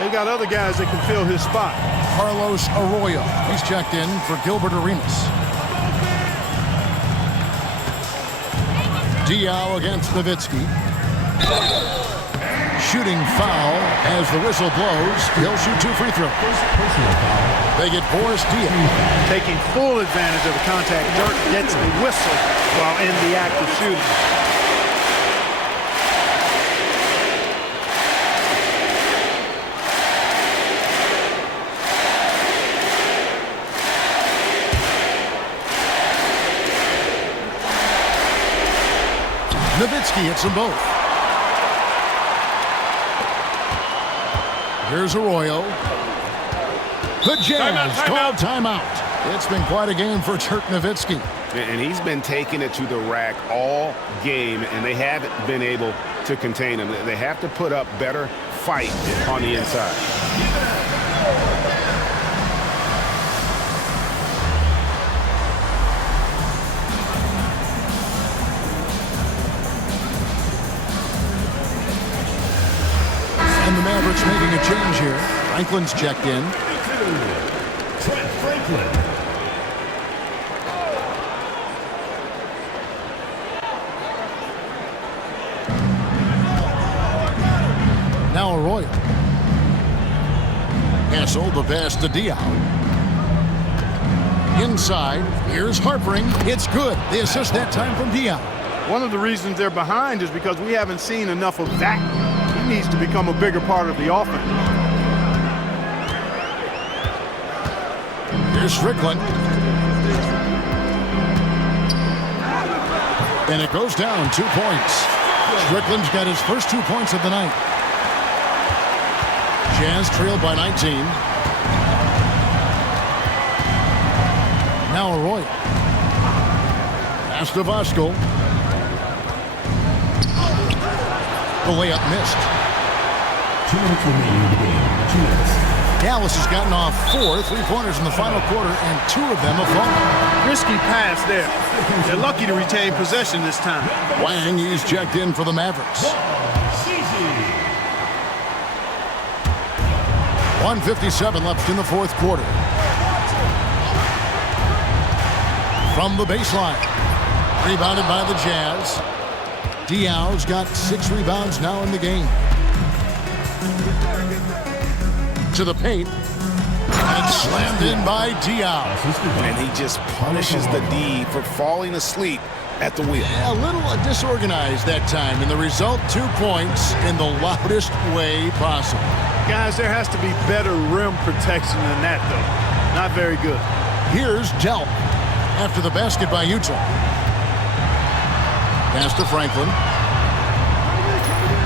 They've got other guys that can fill his spot. Carlos Arroyo. He's checked in for Gilbert Arenas. Diaw against Nowitzki. Shooting foul as the whistle blows. He'll shoot 2 free throws. They get Boris Diaw. Taking full advantage of the contact. Dirk gets the whistle while in the act of shooting. Nowitzki hits them both. Here's Arroyo. The Jazz call timeout. It's been quite a game for Dirk Nowitzki. And he's been taking it to the rack all game, and they haven't been able to contain him. They have to put up better fight on the inside. And the Mavericks making a change here. Franklin's checked in. Trent Franklin. Now Arroyo. Hassel, the pass to Diaw. Inside, here's Harpering. It's good. The assist that time from Diaw. One of the reasons they're behind is because we haven't seen enough of that. He needs to become a bigger part of the offense. Here's Strickland. And it goes down 2 points. Strickland's got his first 2 points of the night. Jazz trailed by 19. Now Arroyo. Pass to Voskuhl. The layup missed. 2 minutes remaining in the game. 2 minutes. Dallas has gotten off 4 3-pointers in the final quarter, and 2 of them have fallen. Risky pass there. They're lucky to retain possession this time. Wang, he's checked in for the Mavericks. 1:57 left in the fourth quarter. From the baseline. Rebounded by the Jazz. Diaw's got 6 rebounds now in the game. To the paint. And slammed in by Diaw. And he just punishes the D for falling asleep at the wheel. A little disorganized that time, and the result 2 points in the loudest way possible. Guys, there has to be better rim protection than that, though. Not very good. Here's Delp after the basket by Utah. Pass to Franklin.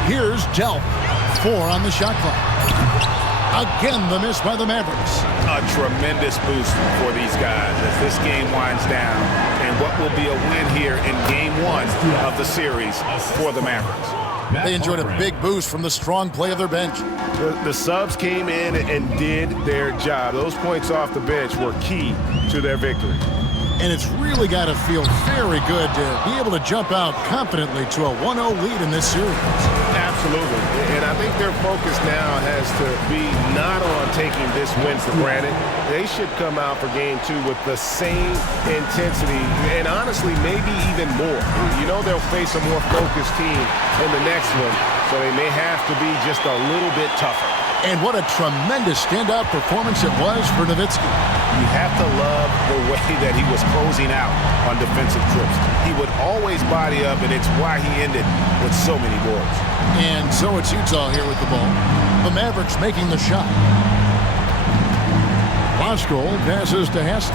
Here's Delp. 4 on the shot clock. Again, the miss by the Mavericks. A tremendous boost for these guys as this game winds down, and what will be a win here in game 1 of the series for the Mavericks. They enjoyed a big boost from the strong play of their bench. The subs came in and did their job. Those points off the bench were key to their victory. And it's really got to feel very good to be able to jump out confidently to a 1-0 lead in this series. Absolutely. And I think their focus now has to be not on taking this win for granted. They should come out for game 2 with the same intensity and honestly maybe even more. You know they'll face a more focused team in the next one, so they may have to be just a little bit tougher. And what a tremendous standout performance it was for Nowitzki. You have to love the way that he was closing out on defensive trips. He would always body up, and it's why he ended with so many boards. And so it's Utah here with the ball. The Mavericks making the shot. Voskuhl passes to Hassel.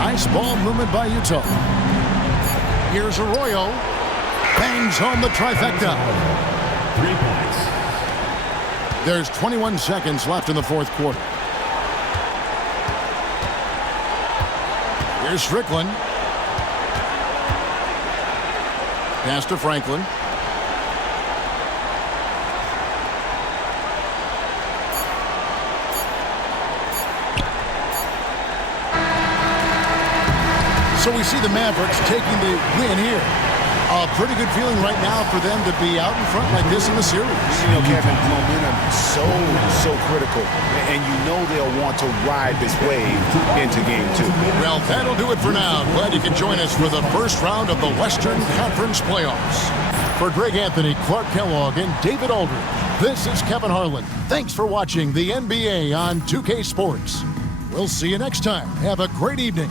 Nice ball movement by Utah. Here's Arroyo. Bangs home the trifecta. 3 points. There's 21 seconds left in the fourth quarter. Here's Strickland. Pass to Franklin. So we see the Mavericks taking the win here. A pretty good feeling right now for them to be out in front like this in the series. You know, Kevin, momentum so critical. And you know they'll want to ride this wave into game 2. Well, that'll do it for now. Glad you could join us for the first round of the Western Conference Playoffs. For Greg Anthony, Clark Kellogg, and David Aldridge, this is Kevin Harlan. Thanks for watching the NBA on 2K Sports. We'll see you next time. Have a great evening.